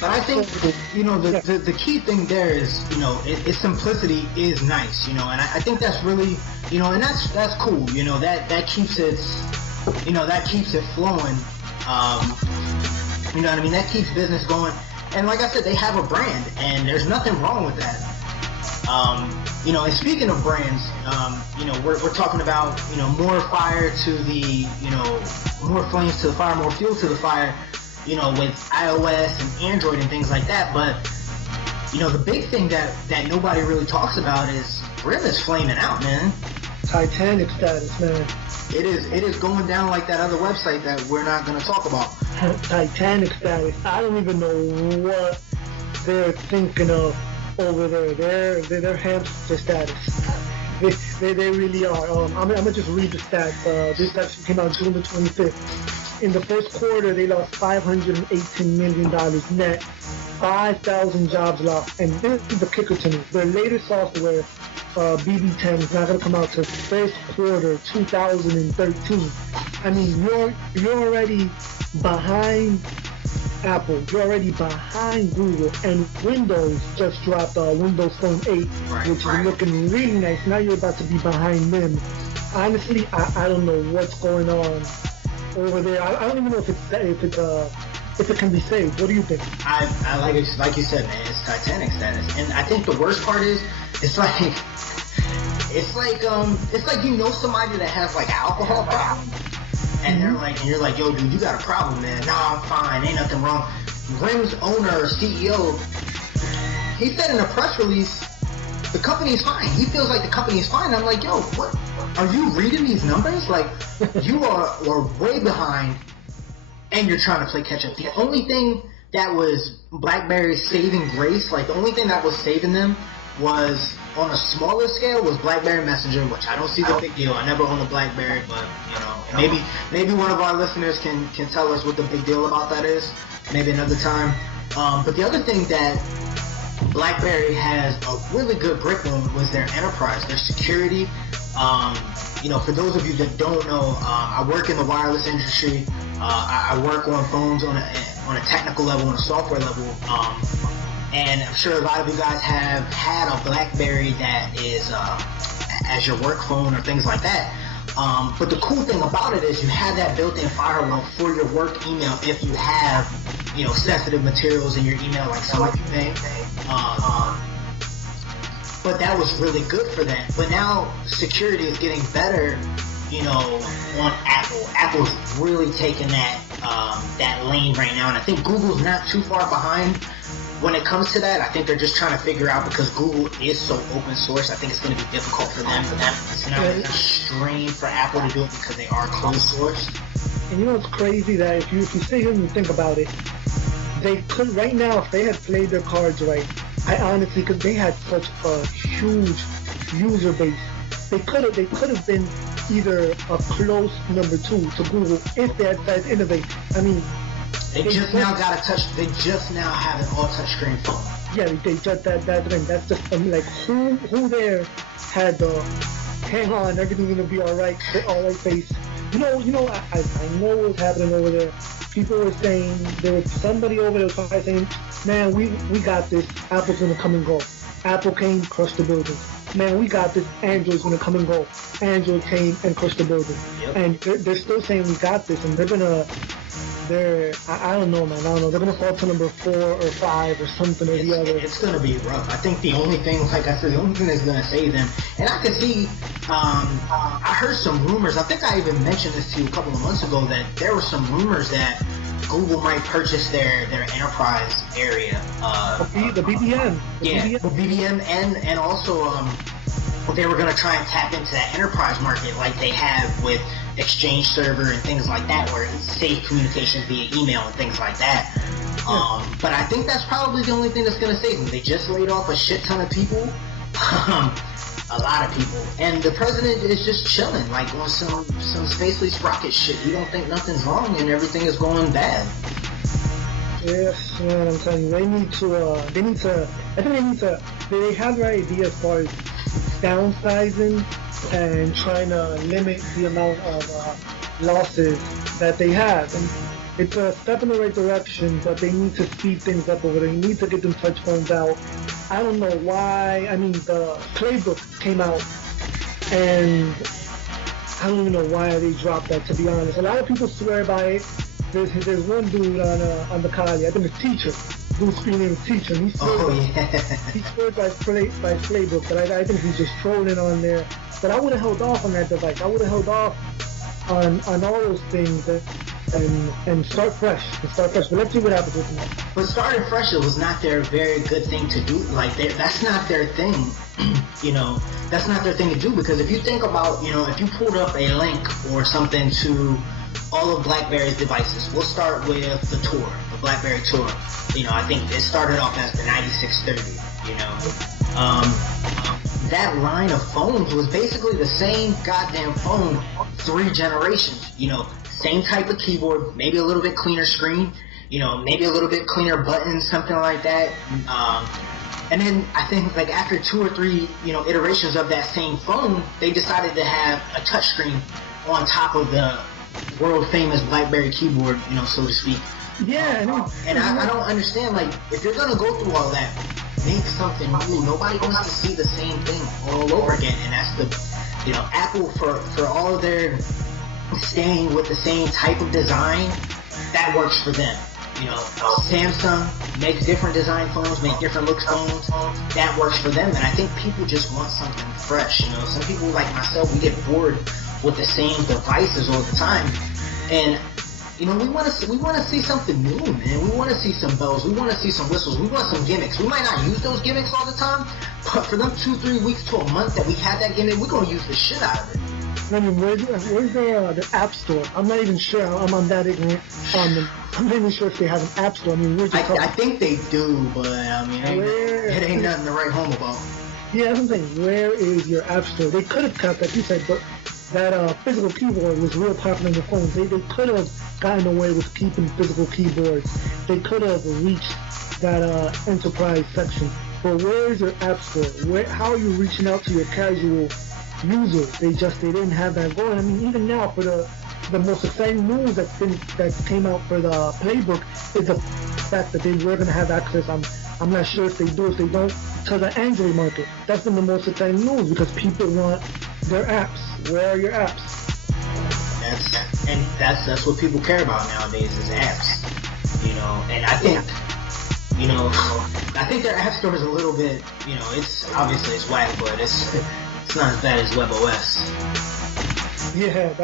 But I think, the key thing there is, its simplicity is nice, and I think that's really, and that's cool, that keeps it flowing, you know what I mean, that keeps business going, and like I said, they have a brand, and there's nothing wrong with that. And speaking of brands, we're talking about, more fire to the, more flames to the fire, more fuel to the fire, with iOS and Android and things like that. But, the big thing that nobody really talks about is RIM is flaming out, man. Titanic status, man. It is going down like that other website that we're not going to talk about. Titanic status. I don't even know what they're thinking of over there. They're hamster status. They really are. I'm gonna just read the stats. This actually came out June the 25th. In the first quarter, they lost $518 million net, 5,000 jobs lost, and this is the kicker to me. Their latest software, BB10, is not going to come out till first quarter 2013. I mean, you're already behind Apple. You're already behind Google, and Windows just dropped Windows Phone 8, which is looking really nice. Now you're about to be behind them. Honestly, I don't know what's going on over there. I don't even know if it can be saved. What do you think? I like you said, man. It's Titanic status, and I think the worst part is it's like it's like you know somebody that has like an alcohol problem, and they're like, and you're like, yo, dude, you got a problem, man. Nah, I'm fine, ain't nothing wrong. Rim's owner or CEO, he said in a press release, the company is fine. He feels like the company is fine. I'm like, yo, what? Are you reading these numbers? Like, you are way behind, and you're trying to play catch up. The only thing that was BlackBerry's saving grace, like the only thing that was saving them was on a smaller scale was BlackBerry Messenger, which I don't see the big deal. I never owned a BlackBerry, but you know, maybe one of our listeners can tell us what the big deal about that is. Maybe another time. But the other thing that BlackBerry has a really good grip on was their enterprise, their security. You know, for those of you that don't know, I work in the wireless industry. I work on phones on a technical level, on a software level. And I'm sure a lot of you guys have had a BlackBerry that is as your work phone or things like that. But the cool thing about it is you have that built-in firewall for your work email if you have, you know, sensitive materials in your email, like some of you may. But that was really good for them. But now security is getting better, you know, on Apple. Apple's really taking that lane right now, and I think Google's not too far behind when it comes to that. I think they're just trying to figure out, because Google is so open source, I think it's going to be difficult for them. It's not a strain for Apple to do it because they are closed source. And you know what's crazy, that if you sit here and think about it, they could right now, if they had played their cards right, I honestly, because they had such a huge user base, they could have been either a close number 2 to Google if they had tried to innovate. I mean, They just now have an all touchscreen phone. Yeah, they just that's just like who there had the hang on, everything's gonna be all right face. You know, I know what's happening over there. People were saying, there was somebody over there was probably saying, man, we got this. Apple's gonna come and go. Apple came, crushed the building. Man, we got this. Android's gonna come and go. Android came and crushed the building. Yep. And they're still saying we got this, and I don't know, man. I don't know. They're gonna fall to number 4 or 5 or something or the other. It's gonna be rough. I think the only thing, like I said, the only thing that's gonna save them, and I can see. I heard some rumors. I think I even mentioned this to you a couple of months ago, that there were some rumors that Google might purchase their enterprise area. The BBM. The BBM, and also they were gonna try and tap into that enterprise market like they have with Exchange server and things like that, where it's safe communication via email and things like that. But I think that's probably the only thing that's going to save them. They just laid off a shit ton of people, a lot of people, and the president is just chilling, like on some spaceless rocket shit. You don't think nothing's wrong and everything is going bad. Yes, man, I'm telling you, they have their idea as far as downsizing and trying to limit the amount of losses that they have. And it's a step in the right direction, but they need to speed things up over there. They need to get them touch phones out. I don't know why. I mean, the playbook came out, and I don't even know why they dropped that, to be honest. A lot of people swear by it. There's one dude on the Kali, I think it's Teacher. Dude's screaming Teacher. He swears by playbook, but I think he's just trolling on there. But I would have held off on that device. I would have held off on all those things and start fresh. But let's see what happens with them. But starting fresh, it was not their very good thing to do. Like, that's not their thing. You know, that's not their thing to do, because if you think about, you know, if you pulled up a link or something to all of BlackBerry's devices, we'll start with the Tour, the BlackBerry Tour. You know, I think it started off as the 9630, you know. That line of phones was basically the same goddamn phone 3 generations. You know, same type of keyboard, maybe a little bit cleaner screen, you know, maybe a little bit cleaner buttons, something like that. And then I think like after 2 or 3, you know, iterations of that same phone, they decided to have a touchscreen on top of the world famous BlackBerry keyboard, you know, so to speak. Yeah, and I don't understand, like, if you're gonna go through all that, make something new. Nobody wants to see the same thing all over again, and that's the, you know, Apple for all of their staying with the same type of design, that works for them. You know, Samsung makes different design phones, make different looks phones. That works for them, and I think people just want something fresh. You know, some people like myself, we get bored with the same devices all the time, and you know, we want to see something new, man. We want to see some bells. We want to see some whistles. We want some gimmicks. We might not use those gimmicks all the time, but for them 2-3 weeks to a month that we have that gimmick, we're gonna use the shit out of it. I mean, where's the App Store? I'm not even sure. I'm that ignorant on them. I'm not even sure if they have an App Store. I mean, I think they do, but I mean, it ain't nothing to write home about. Yeah, that's what I'm saying. Where is your App Store? They could have kept, like you said, but that physical keyboard was real popular in the phones. They could have gotten away with keeping physical keyboards. They could have reached that enterprise section. But where is your App Store? How are you reaching out to your casual users? They didn't have that going. I mean, even now, for the most exciting news that came out for the playbook is the fact that they were going to have access. I'm not sure if they do, if they don't, to the Android market. That's been the most exciting news because people want their apps. Where are your apps? That's what people care about nowadays is apps. You know, and I think, you know, I think their app store is a little bit, you know, it's obviously it's whack, but it's not as bad as WebOS. Yeah,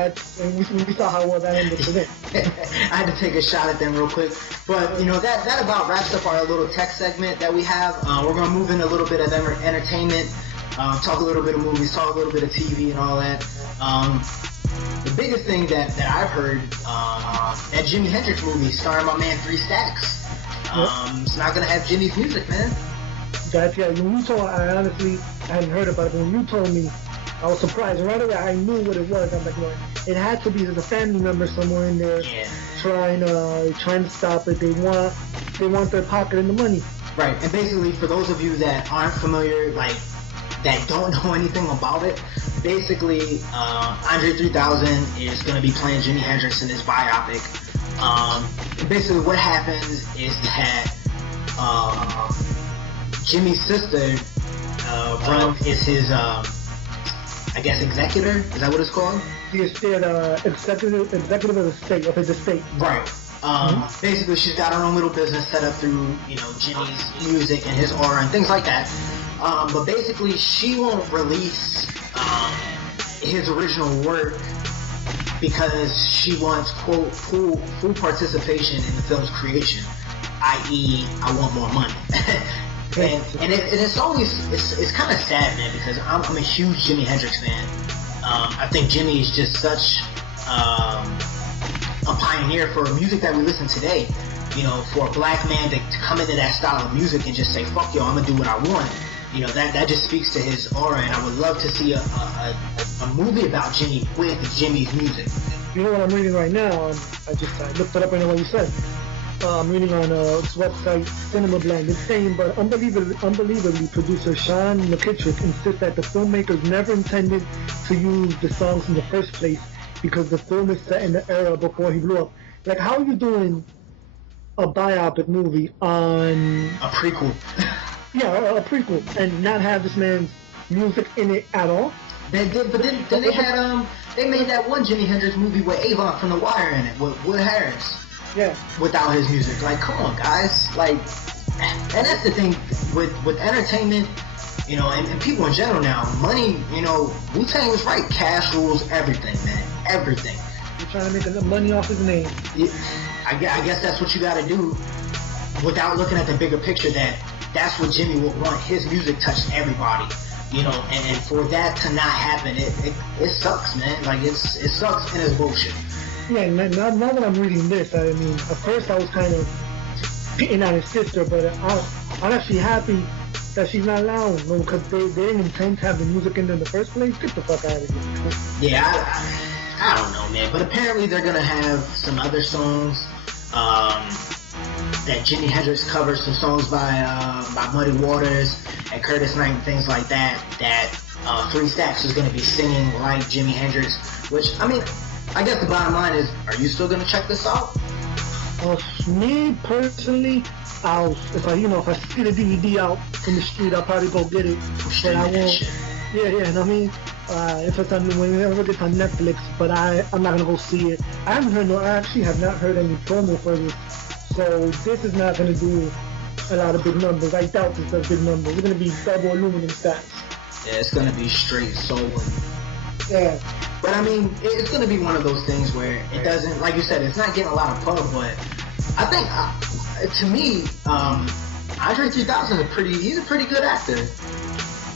and we saw how well that ended today. I had to take a shot at them real quick, but you know that about wraps up our little tech segment that we have. We're gonna move in a little bit of entertainment, talk a little bit of movies, talk a little bit of TV and all that. The biggest thing that I've heard, that Jimi Hendrix movie starring my man 3 Stacks. It's not gonna have Jimmy's music, man. When you told, I hadn't heard about it, but when you told me, I was surprised. Right away, I knew what it was. I'm like, no, it had to be there's a family member somewhere in there trying to stop it. They want their pocket and the money. Right, and basically, for those of you that aren't familiar, like, that don't know anything about it, basically, Andre 3000 is going to be playing Jimi Hendrix in this biopic. Basically, what happens is that Jimmy's sister is his, I guess, executor. Is that what it's called? He is executive of the state, of his estate. Right. Basically, she's got her own little business set up through, you know, Jimmy's music and his aura and things like that. But basically, she won't release his original work because she wants, quote, full participation in the film's creation, i.e., I want more money. and it's always, it's kind of sad, man, because I'm a huge Jimi Hendrix fan. I think Jimmy is just such a pioneer for music that we listen today. You know, for a black man to come into that style of music and just say, fuck yo, I'm gonna do what I want. You know, that just speaks to his aura, and I would love to see a movie about Jimmy with Jimmy's music. You know what I'm reading right now? I looked it up and I know what you said. I'm reading on this website, Cinema Blend. It's saying, but unbelievably, producer Sean McKittrick insists that the filmmakers never intended to use the songs in the first place because the film is set in the era before he blew up. Like, how are you doing a biopic movie on a prequel? Yeah, a prequel, and not have this man's music in it at all? They did, but then they had they made that one Jimi Hendrix movie with Avon from The Wire in it with Wood Harris. Yeah. Without his music, like, come on, guys, like, and that's the thing with entertainment, you know, and people in general now. Money, you know, Wu-Tang was right. Cash rules everything, man. Everything. You're trying to make enough money off his name. Yeah, I guess that's what you got to do, without looking at the bigger picture. That's what Jimmy would want. His music touched everybody, you know, and for that to not happen, it sucks, man. Like, it sucks and it's bullshit. Yeah, now that I'm reading this, I mean, at first I was kind of hitting on his sister, but I'm actually happy that she's not allowing them because they didn't intend to have the music in there in the first place. Get the fuck out of here. Yeah, I don't know, man. But apparently they're gonna have some other songs. That Jimi Hendrix covers some songs by Muddy Waters and Curtis Knight and things like that. That 3 Stacks is gonna be singing like Jimi Hendrix. Which, I mean, I guess the bottom line is, are you still gonna check this out? Me personally, if I see the DVD out from the street, I'll probably go get it. But I won't. Yeah, and I mean, if it's on whenever it's on Netflix, but I'm not gonna go see it. I actually have not heard any promo for this, So this is not going to do a lot of big numbers. I doubt this does big numbers. It's going to be double aluminum stats. Yeah, it's going to be straight solo. Yeah. But I mean, it's going to be one of those things where it doesn't, like you said, it's not getting a lot of pub, but I think, to me, Andre 3000 he's a pretty good actor.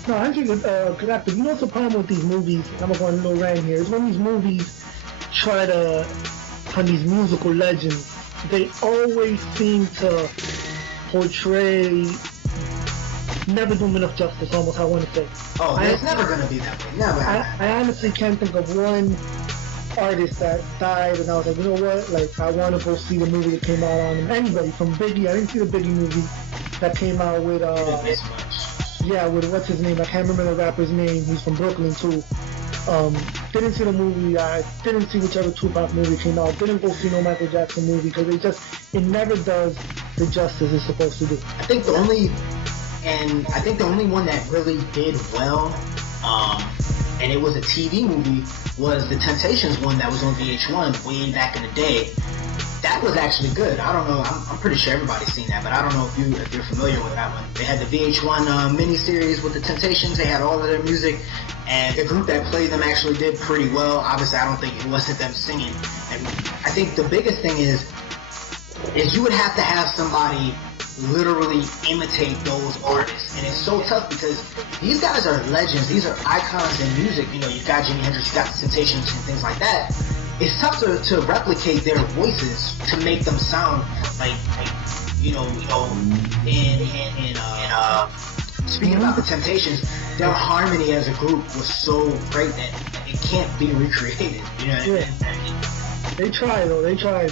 No, Andre's a good actor. You know what's the problem with these movies? I'm going to go on a little rant here. Is when these movies try to, on these musical legends, they always seem to portray, never do them enough justice, almost I want to say. Oh, it's never going to be that way. Never. I honestly can't think of one artist that died and I was like, you know what, like, I want to go see the movie that came out on him. Anybody, from Biggie, I didn't see the Biggie movie that came out with, yeah, with, what's his name, I can't remember the rapper's name, he's from Brooklyn too. Didn't see the movie, I didn't see whichever Tupac movie came out, didn't go see no Michael Jackson movie, because it never does the justice it's supposed to do. I think the only one that really did well, and it was a TV movie, was the Temptations one that was on VH1 way back in the day. That was actually good. I don't know, I'm pretty sure everybody's seen that, but I don't know if you're familiar with that one. They had the VH1 miniseries with the Temptations, they had all of their music, and the group that played them actually did pretty well. Obviously, I don't think it wasn't them singing. And I think the biggest thing is you would have to have somebody literally imitate those artists, and it's so tough because these guys are legends, these are icons in music. You know, you've got Jimi Hendrix, you've got the Temptations and things like that. It's tough to replicate their voices to make them sound like speaking about the Temptations, their harmony as a group was so great that it can't be recreated. You know what I mean? They try though, they try.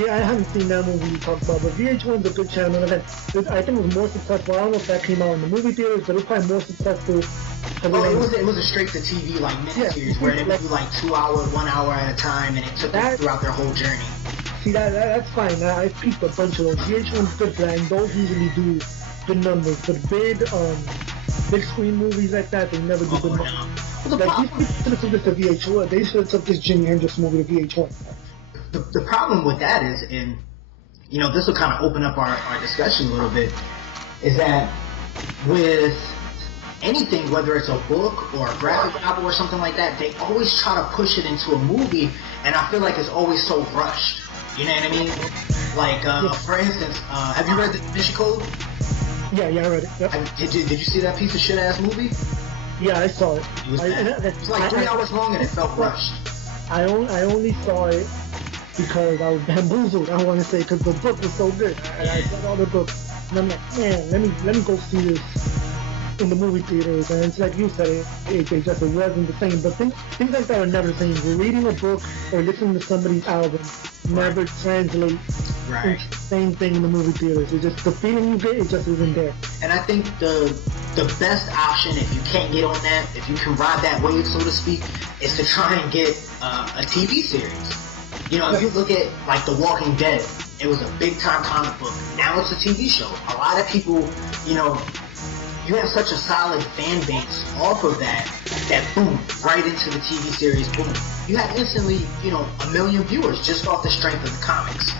I haven't seen that movie you talked about, but VH1's a good channel. And again, I think it was more successful. I don't know if that came out in the movie theaters, but it was probably more successful. Oh, it was a straight to TV like miniseries where they would do like 2 hours, 1 hour at a time, and it took them throughout their whole journey. See, that's fine. I peeped a bunch of those. VH1's good for that, and those usually do good numbers. But big screen movies like that, they never do good numbers. Well, like, they should have took this to VH1. They should have took this Jimi Hendrix movie to VH1. The problem with that is, and this will kind of open up our discussion a little bit, is that with anything, whether it's a book or a graphic novel or something like that, they always try to push it into a movie, and I feel like it's always so rushed. You know what I mean? Like, for instance, have you read the Da Vinci Code? Yeah, I read it. Yep. Did you see that piece of shit ass movie? Yeah, I saw it. It was like 3 hours long and it felt rushed. I only saw it because I was bamboozled, I want to say, because the book was so good. I read all the books, and I'm like, man, let me go see this in the movie theaters. And it's like you said, it wasn't the same. But things like that are never the same. Reading a book or listening to somebody's album never translate into the same thing in the movie theaters. It's just the feeling you get, it just isn't there. And I think the best option, if you can't get on that, if you can ride that wave, so to speak, is to try and get a TV series. If you look at, like, The Walking Dead, it was a big-time comic book. Now it's a TV show. A lot of people, you have such a solid fan base off of that boom, right into the TV series, boom. You have instantly, 1 million viewers just off the strength of the comics.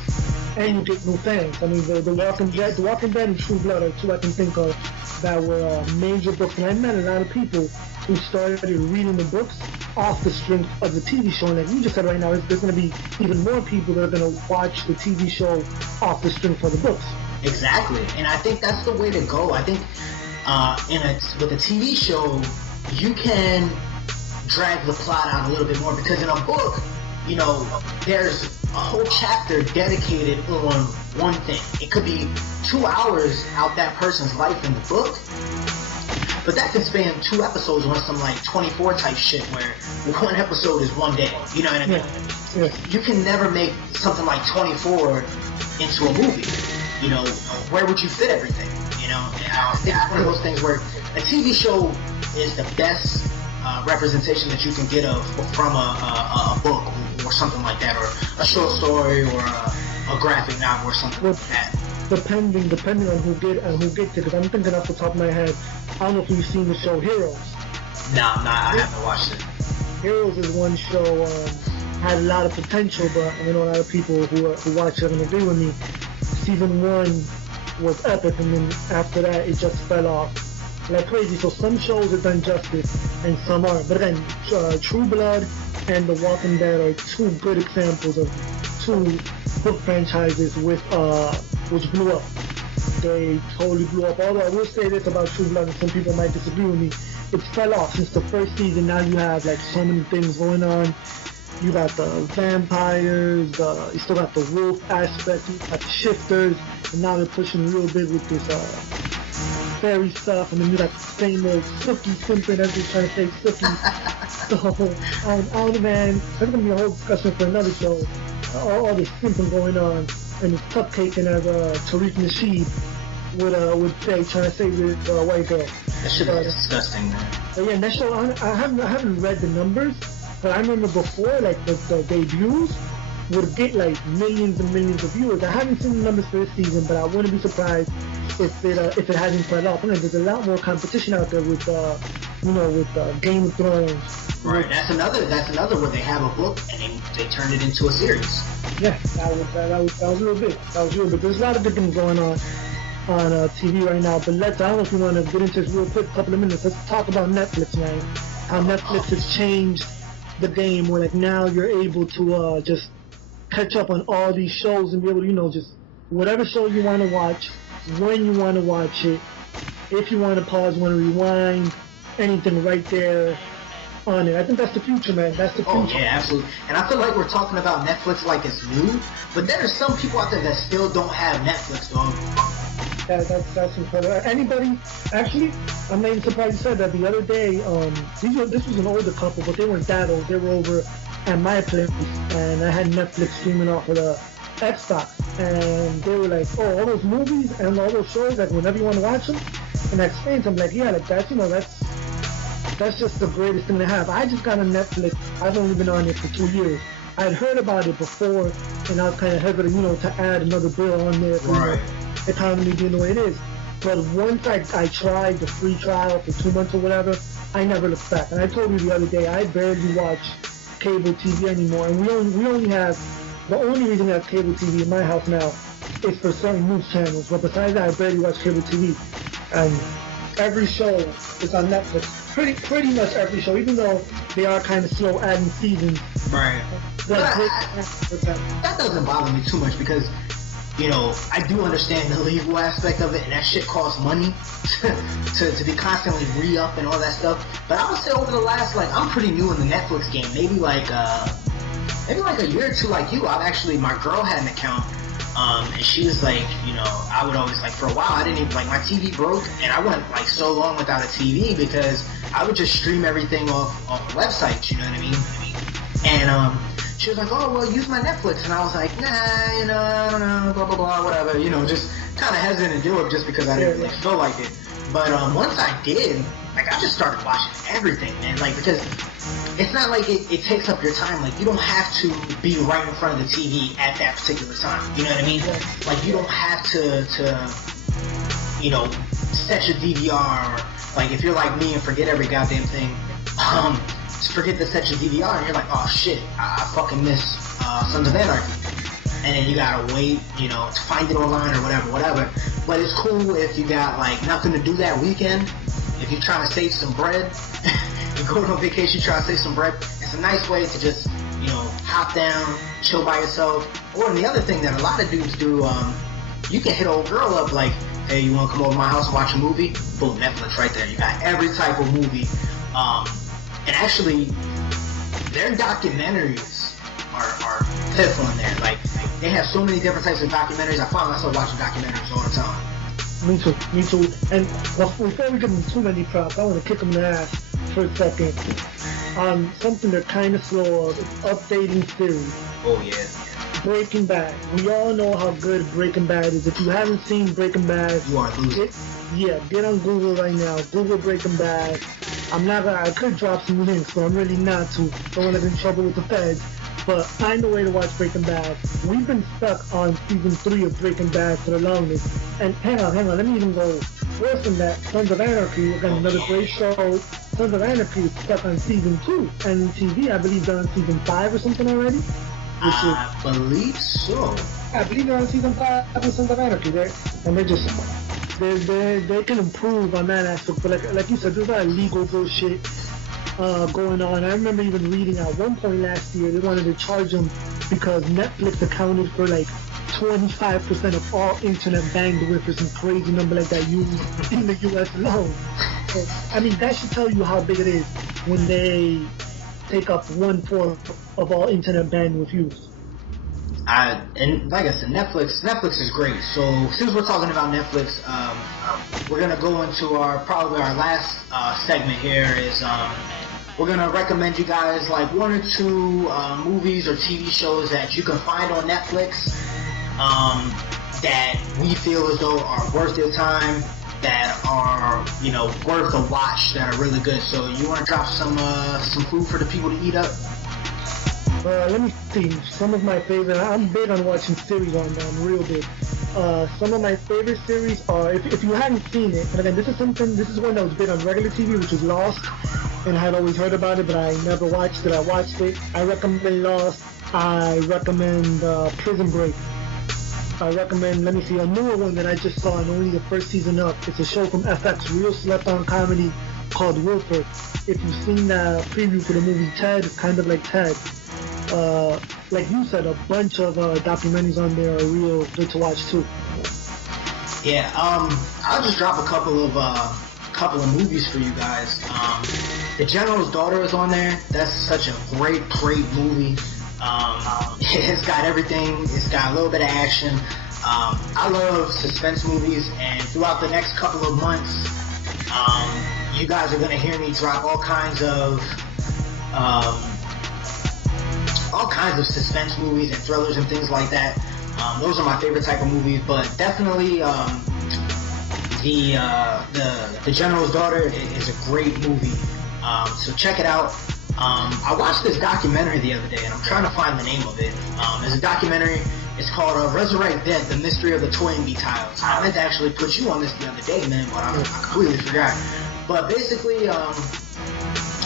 And you get new fans. I mean, The Walking Dead and True Blood are two I can think of that were major books. And I met a lot of people who started reading the books off the strength of the TV show. And like you just said right now, there's going to be even more people that are going to watch the TV show off the strength of the books. Exactly. And I think that's the way to go. I think with a TV show, you can drag the plot out a little bit more, because in a book, there's a whole chapter dedicated on one thing. It could be 2 hours out that person's life in the book, but that could span 2 episodes on some like 24 type shit where one episode is 1 day. You know what I mean? Yeah. You can never make something like 24 into a movie. Where would you fit everything? I think it's one of those things where a TV show is the best representation that you can get from a book or something like that, or a short story or a graphic novel or something like that. Depending on who gets it, because I'm thinking off the top of my head, I don't know if you've seen the show Heroes. No, I haven't watched it. Heroes is one show had a lot of potential, but I know a lot of people who watch it and agree with me. season 1 was epic, and then after that it just fell off like crazy. So some shows are done justice and some aren't. But again, True Blood and The Walking Dead are two good examples of two book franchises which blew up. They totally blew up. Although I will say this about True Blood, and some people might disagree with me, it fell off since the first season. Now you have like so many things going on. You got the vampires, you still got the wolf aspect, you got the shifters, and now they're pushing real big with this fairy stuff, and then you got the same old Sookie simping, everybody's trying to say Sookie. So, I don't know, man, that's going to be a whole discussion for another show. All this simping going on, and it's cupcaking as Tariq Nasheed would say, trying to say this white girl. That shit is disgusting, man. But yeah, that show, I haven't read the numbers, but I remember before, like, the debuts would get, like, millions and millions of viewers. I haven't seen the numbers for this season, but I wouldn't be surprised if it hasn't fell off. I mean, there's a lot more competition out there with, with Game of Thrones. Right, that's another where they have a book, and they turned it into a series. Yeah, that was real big. That was real big. There's a lot of good things going on TV right now, but I don't know if you want to get into this real quick, couple of minutes. Let's talk about Netflix, man. How Netflix has changed the game, where like now you're able to just catch up on all these shows and be able to, just whatever show you want to watch, when you want to watch it, if you want to pause, want to rewind, anything right there on it. I think that's the future, man. That's the future. Oh yeah, absolutely. And I feel like we're talking about Netflix like it's new, but there are some people out there that still don't have Netflix, dog. That's incredible. Anybody, actually, I'm not even surprised you said that. The other day, this was an older couple, but they weren't that old. They were over at my place, and I had Netflix streaming off of the Xbox, and they were like, oh, all those movies and all those shows, like whenever you want to watch them. And I explained to them, like, yeah, like that's just the greatest thing to have. I just got on Netflix. I've only been on it for 2 years. I had heard about it before, and I was kind of hesitant, to add another bill on there. Right. The economy being the way it is. But once I tried the free trial for 2 months or whatever, I never looked back. And I told you the other day, I barely watch cable TV anymore. And we only have, the only reason we have cable TV in my house now is for certain news channels. But besides that, I barely watch cable TV. And every show is on Netflix. Pretty much every show, even though they are kind of slow adding seasons. Right. That doesn't bother me too much because, I do understand the legal aspect of it, and that shit costs money to be constantly re-up and all that stuff. But I would say over the last, I'm pretty new in the Netflix game. Maybe like a year or two like you. My girl had an account, and she was like, I would always, for a while, I didn't even, my TV broke, and I went, so long without a TV because I would just stream everything off the website, you know what I mean? And, she was like, oh, well, use my Netflix. And I was like, nah, I don't know, blah, blah, blah, whatever. just kind of hesitant to do it just because I didn't really feel like it. But once I did, I just started watching everything, man. Because it's not like it takes up your time. You don't have to be right in front of the TV at that particular time. You know what I mean? You don't have to set your DVR. Or, if you're like me and forget every goddamn thing, forget to set your DVR, and you're like, oh shit, I fucking missed Sons of Anarchy. And then you gotta wait, to find it online or whatever. But it's cool if you got, nothing to do that weekend. If you're trying to save some bread, you go on vacation, try to save some bread. It's a nice way to just, hop down, chill by yourself. Or the other thing that a lot of dudes do, you can hit old girl up hey, you wanna come over to my house and watch a movie? Boom, Netflix right there. You got every type of movie. And actually, their documentaries are pitiful in there. They have so many different types of documentaries. I find myself watching documentaries all the time. Me too. And before we give them too many props, I want to kick them in the ass for a second. Something they're kind of slow of is updating series. Oh, yeah. Breaking Bad. We all know how good Breaking Bad is. If you haven't seen Breaking Bad, you are losing. Get on Google right now. Google Breaking Bad. I could drop some links, but I'm really not to. Don't want to get in trouble with the feds. But find a way to watch Breaking Bad. We've been stuck on season 3 of Breaking Bad for the longest. And hang on, let me even go worse than that. Sons of Anarchy, again, another great show. Sons of Anarchy is stuck on season 2. And TV, I believe, they're on season 5 or something already. I believe so. I believe they're on season 5 of Sons of Anarchy, right? And they can improve on that aspect. But like you said, there's a lot of legal bullshit going on. I remember even reading at one point last year they wanted to charge them because Netflix accounted for like 25% of all internet bandwidth or some crazy number like that used in the U.S. alone. So, I mean, that should tell you how big it is when they take up 1/4 of all internet bandwidth used. And like I said, Netflix is great. So since we're talking about Netflix, we're gonna go into probably our last segment here is we're gonna recommend you guys like 1 or 2 movies or TV shows that you can find on Netflix that we feel as though are worth your time, that are worth a watch, that are really good. So you want to drop some food for the people to eat up? Let me see. Some of my favorite. I'm big on watching series on there. I'm real big. Some of my favorite series are, if you haven't seen it, and again, this is one that was big on regular TV, which was Lost, and I had always heard about it, but I never watched it. I watched it. I recommend Lost. I recommend Prison Break. I recommend, let me see, a newer one that I just saw and only the first season up. It's a show from FX, real slept-on comedy called Wilford. If you've seen the preview for the movie Ted, it's kind of like Ted. Like you said, a bunch of documentaries on there are real good to watch too. Yeah, I'll just drop a couple of movies for you guys. The General's Daughter is on there. That's such a great movie. It's got everything. It's got a little bit of action. I love suspense movies, and throughout the next couple of months, you guys are gonna hear me drop all kinds of suspense movies and thrillers and things like that. Those are my favorite type of movies, but definitely the General's Daughter is a great movie. So check it out. I watched this documentary the other day, and I'm trying to find the name of it. It's a documentary. It's called Resurrect Dead: The Mystery of the Toynbee Tiles. I meant to actually put you on this the other day, man, but I completely forgot. But basically,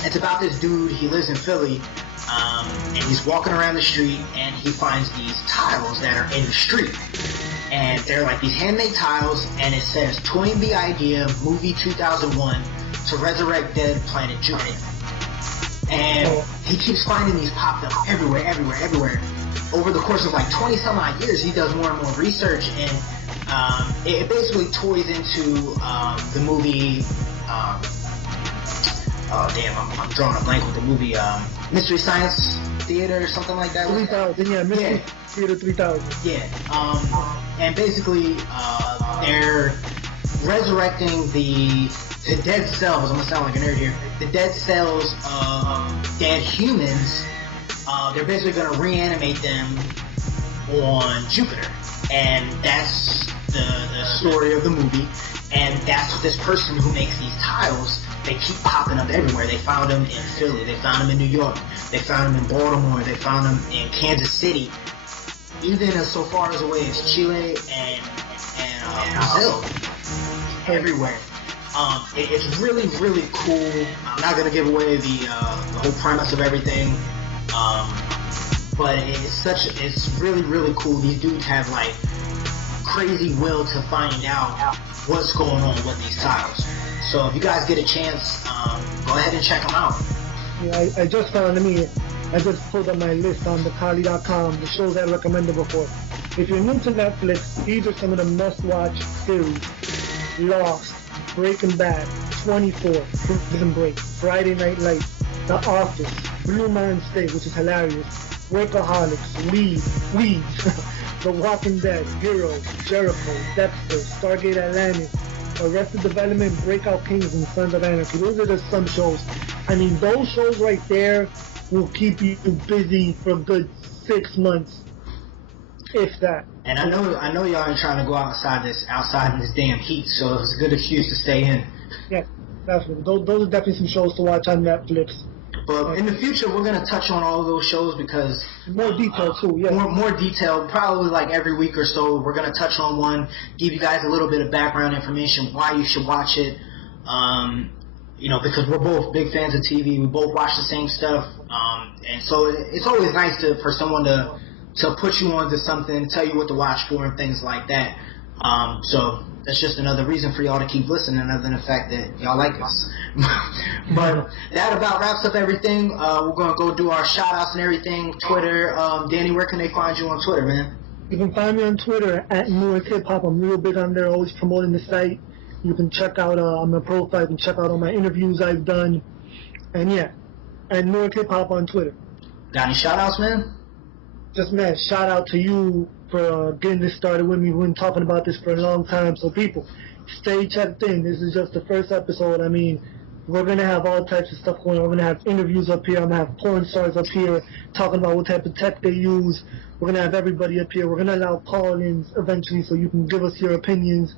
it's about this dude. He lives in Philly. And he's walking around the street and he finds these tiles that are in the street, and they're like these handmade tiles, and it says Toynbee idea movie 2001 to resurrect dead planet Jupiter. And he keeps finding these popped up everywhere. Over the course of like 20 some odd years, he does more and more research, and it basically toys into the movie oh damn, I'm drawing a blank with the movie Mystery Science Theater or something like that. 3000, yeah, Mystery Theater 3000. Yeah, and basically they're resurrecting the dead cells. I'm gonna sound like a nerd here. The dead cells of dead humans. They're basically gonna reanimate them on Jupiter, and that's the story of the movie. And that's this person who makes these tiles. They keep popping up everywhere. They found them in Philly. They found them in New York. They found them in Baltimore. They found them in Kansas City. Even as so far as away as Chile and Brazil. Everywhere. It's really, really cool. I'm not going to give away the whole premise of everything. But it's really, really cool. These dudes have like crazy will to find out what's going on with these tiles. So if you guys get a chance, go ahead and check them out. Yeah, I just found I just pulled up my list on thekali.com, the shows I recommended before. If you're new to Netflix, these are some of the must-watch series. Lost, Breaking Bad, 24, Prison Break, Friday Night Lights, The Office, Blue Mountain State, which is hilarious, Workaholics, Weeds, The Walking Dead, Heroes, Jericho, Dexter, Stargate Atlantis, Arrested Development, Breakout Kings, and Sons of Anarchy. Those are just some shows. I mean, those shows right there will keep you busy for a good 6 months, if that. And I know y'all ain't trying to go outside in this damn heat, so it's a good excuse to stay in. Yeah, definitely. Those are definitely some shows to watch on Netflix. But in the future, we're going to touch on all of those shows because... More detail, too, yeah. More detail, probably like every week or so. We're going to touch on one, give you guys a little bit of background information, why you should watch it. Because we're both big fans of TV. We both watch the same stuff. And so it's always nice for someone to to put you onto something, tell you what to watch for and things like that. So that's just another reason for y'all to keep listening, other than the fact that y'all like us. But that about wraps up everything. We're going to go do our shout-outs and everything. Twitter. Danny, where can they find you on Twitter, man? You can find me on Twitter at Newark Hip Hop. I'm real big on there, always promoting the site. You can check out on my profile. You can check out all my interviews I've done. And yeah, at Newark Hip Hop on Twitter. Got any shout-outs, man? Just, man, shout out to you for getting this started with me. We've been talking about this for a long time. So people, stay checked in. This is just the first episode. I mean, we're going to have all types of stuff going on. We're going to have interviews up here. I'm going to have porn stars up here talking about what type of tech they use. We're going to have everybody up here. We're going to allow call-ins eventually so you can give us your opinions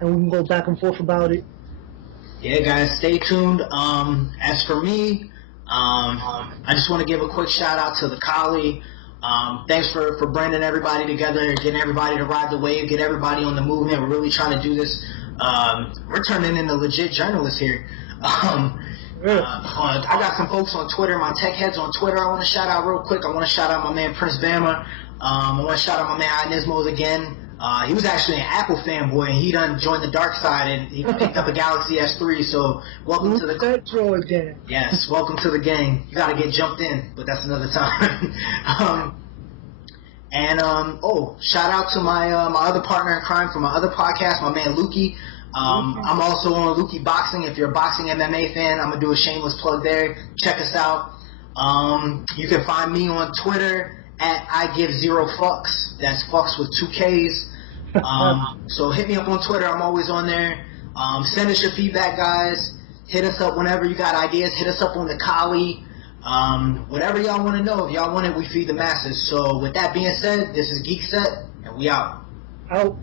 and we can go back and forth about it. Yeah, guys, stay tuned. As for me, I just want to give a quick shout-out to the Kali. Thanks for bringing everybody together, getting everybody to ride the wave, get everybody on the movement. We're really trying to do this. We're turning into legit journalists here. I got some folks on Twitter, my tech heads on Twitter I want to shout out real quick. I want to shout out my man Prince Bama. I want to shout out my man Inismos again. He was actually an Apple fanboy, and he done joined the dark side, and he picked up a Galaxy S3, so welcome to the... gang. Yes, welcome to the gang. You gotta get jumped in, but that's another time. Shout out to my other partner in crime from my other podcast, my man Lukey. I'm also on Lukey Boxing. If you're a boxing MMA fan, I'm gonna do a shameless plug there. Check us out. You can find me on Twitter at I Give Zero Fucks. That's fucks with 2 Ks. So hit me up on Twitter. I'm always on there. Send us your feedback, guys. Hit us up whenever you got ideas. Hit us up on the Kali. Whatever y'all want to know. If y'all want it, we feed the masses. So with that being said, this is GeekSet, and we out. Out.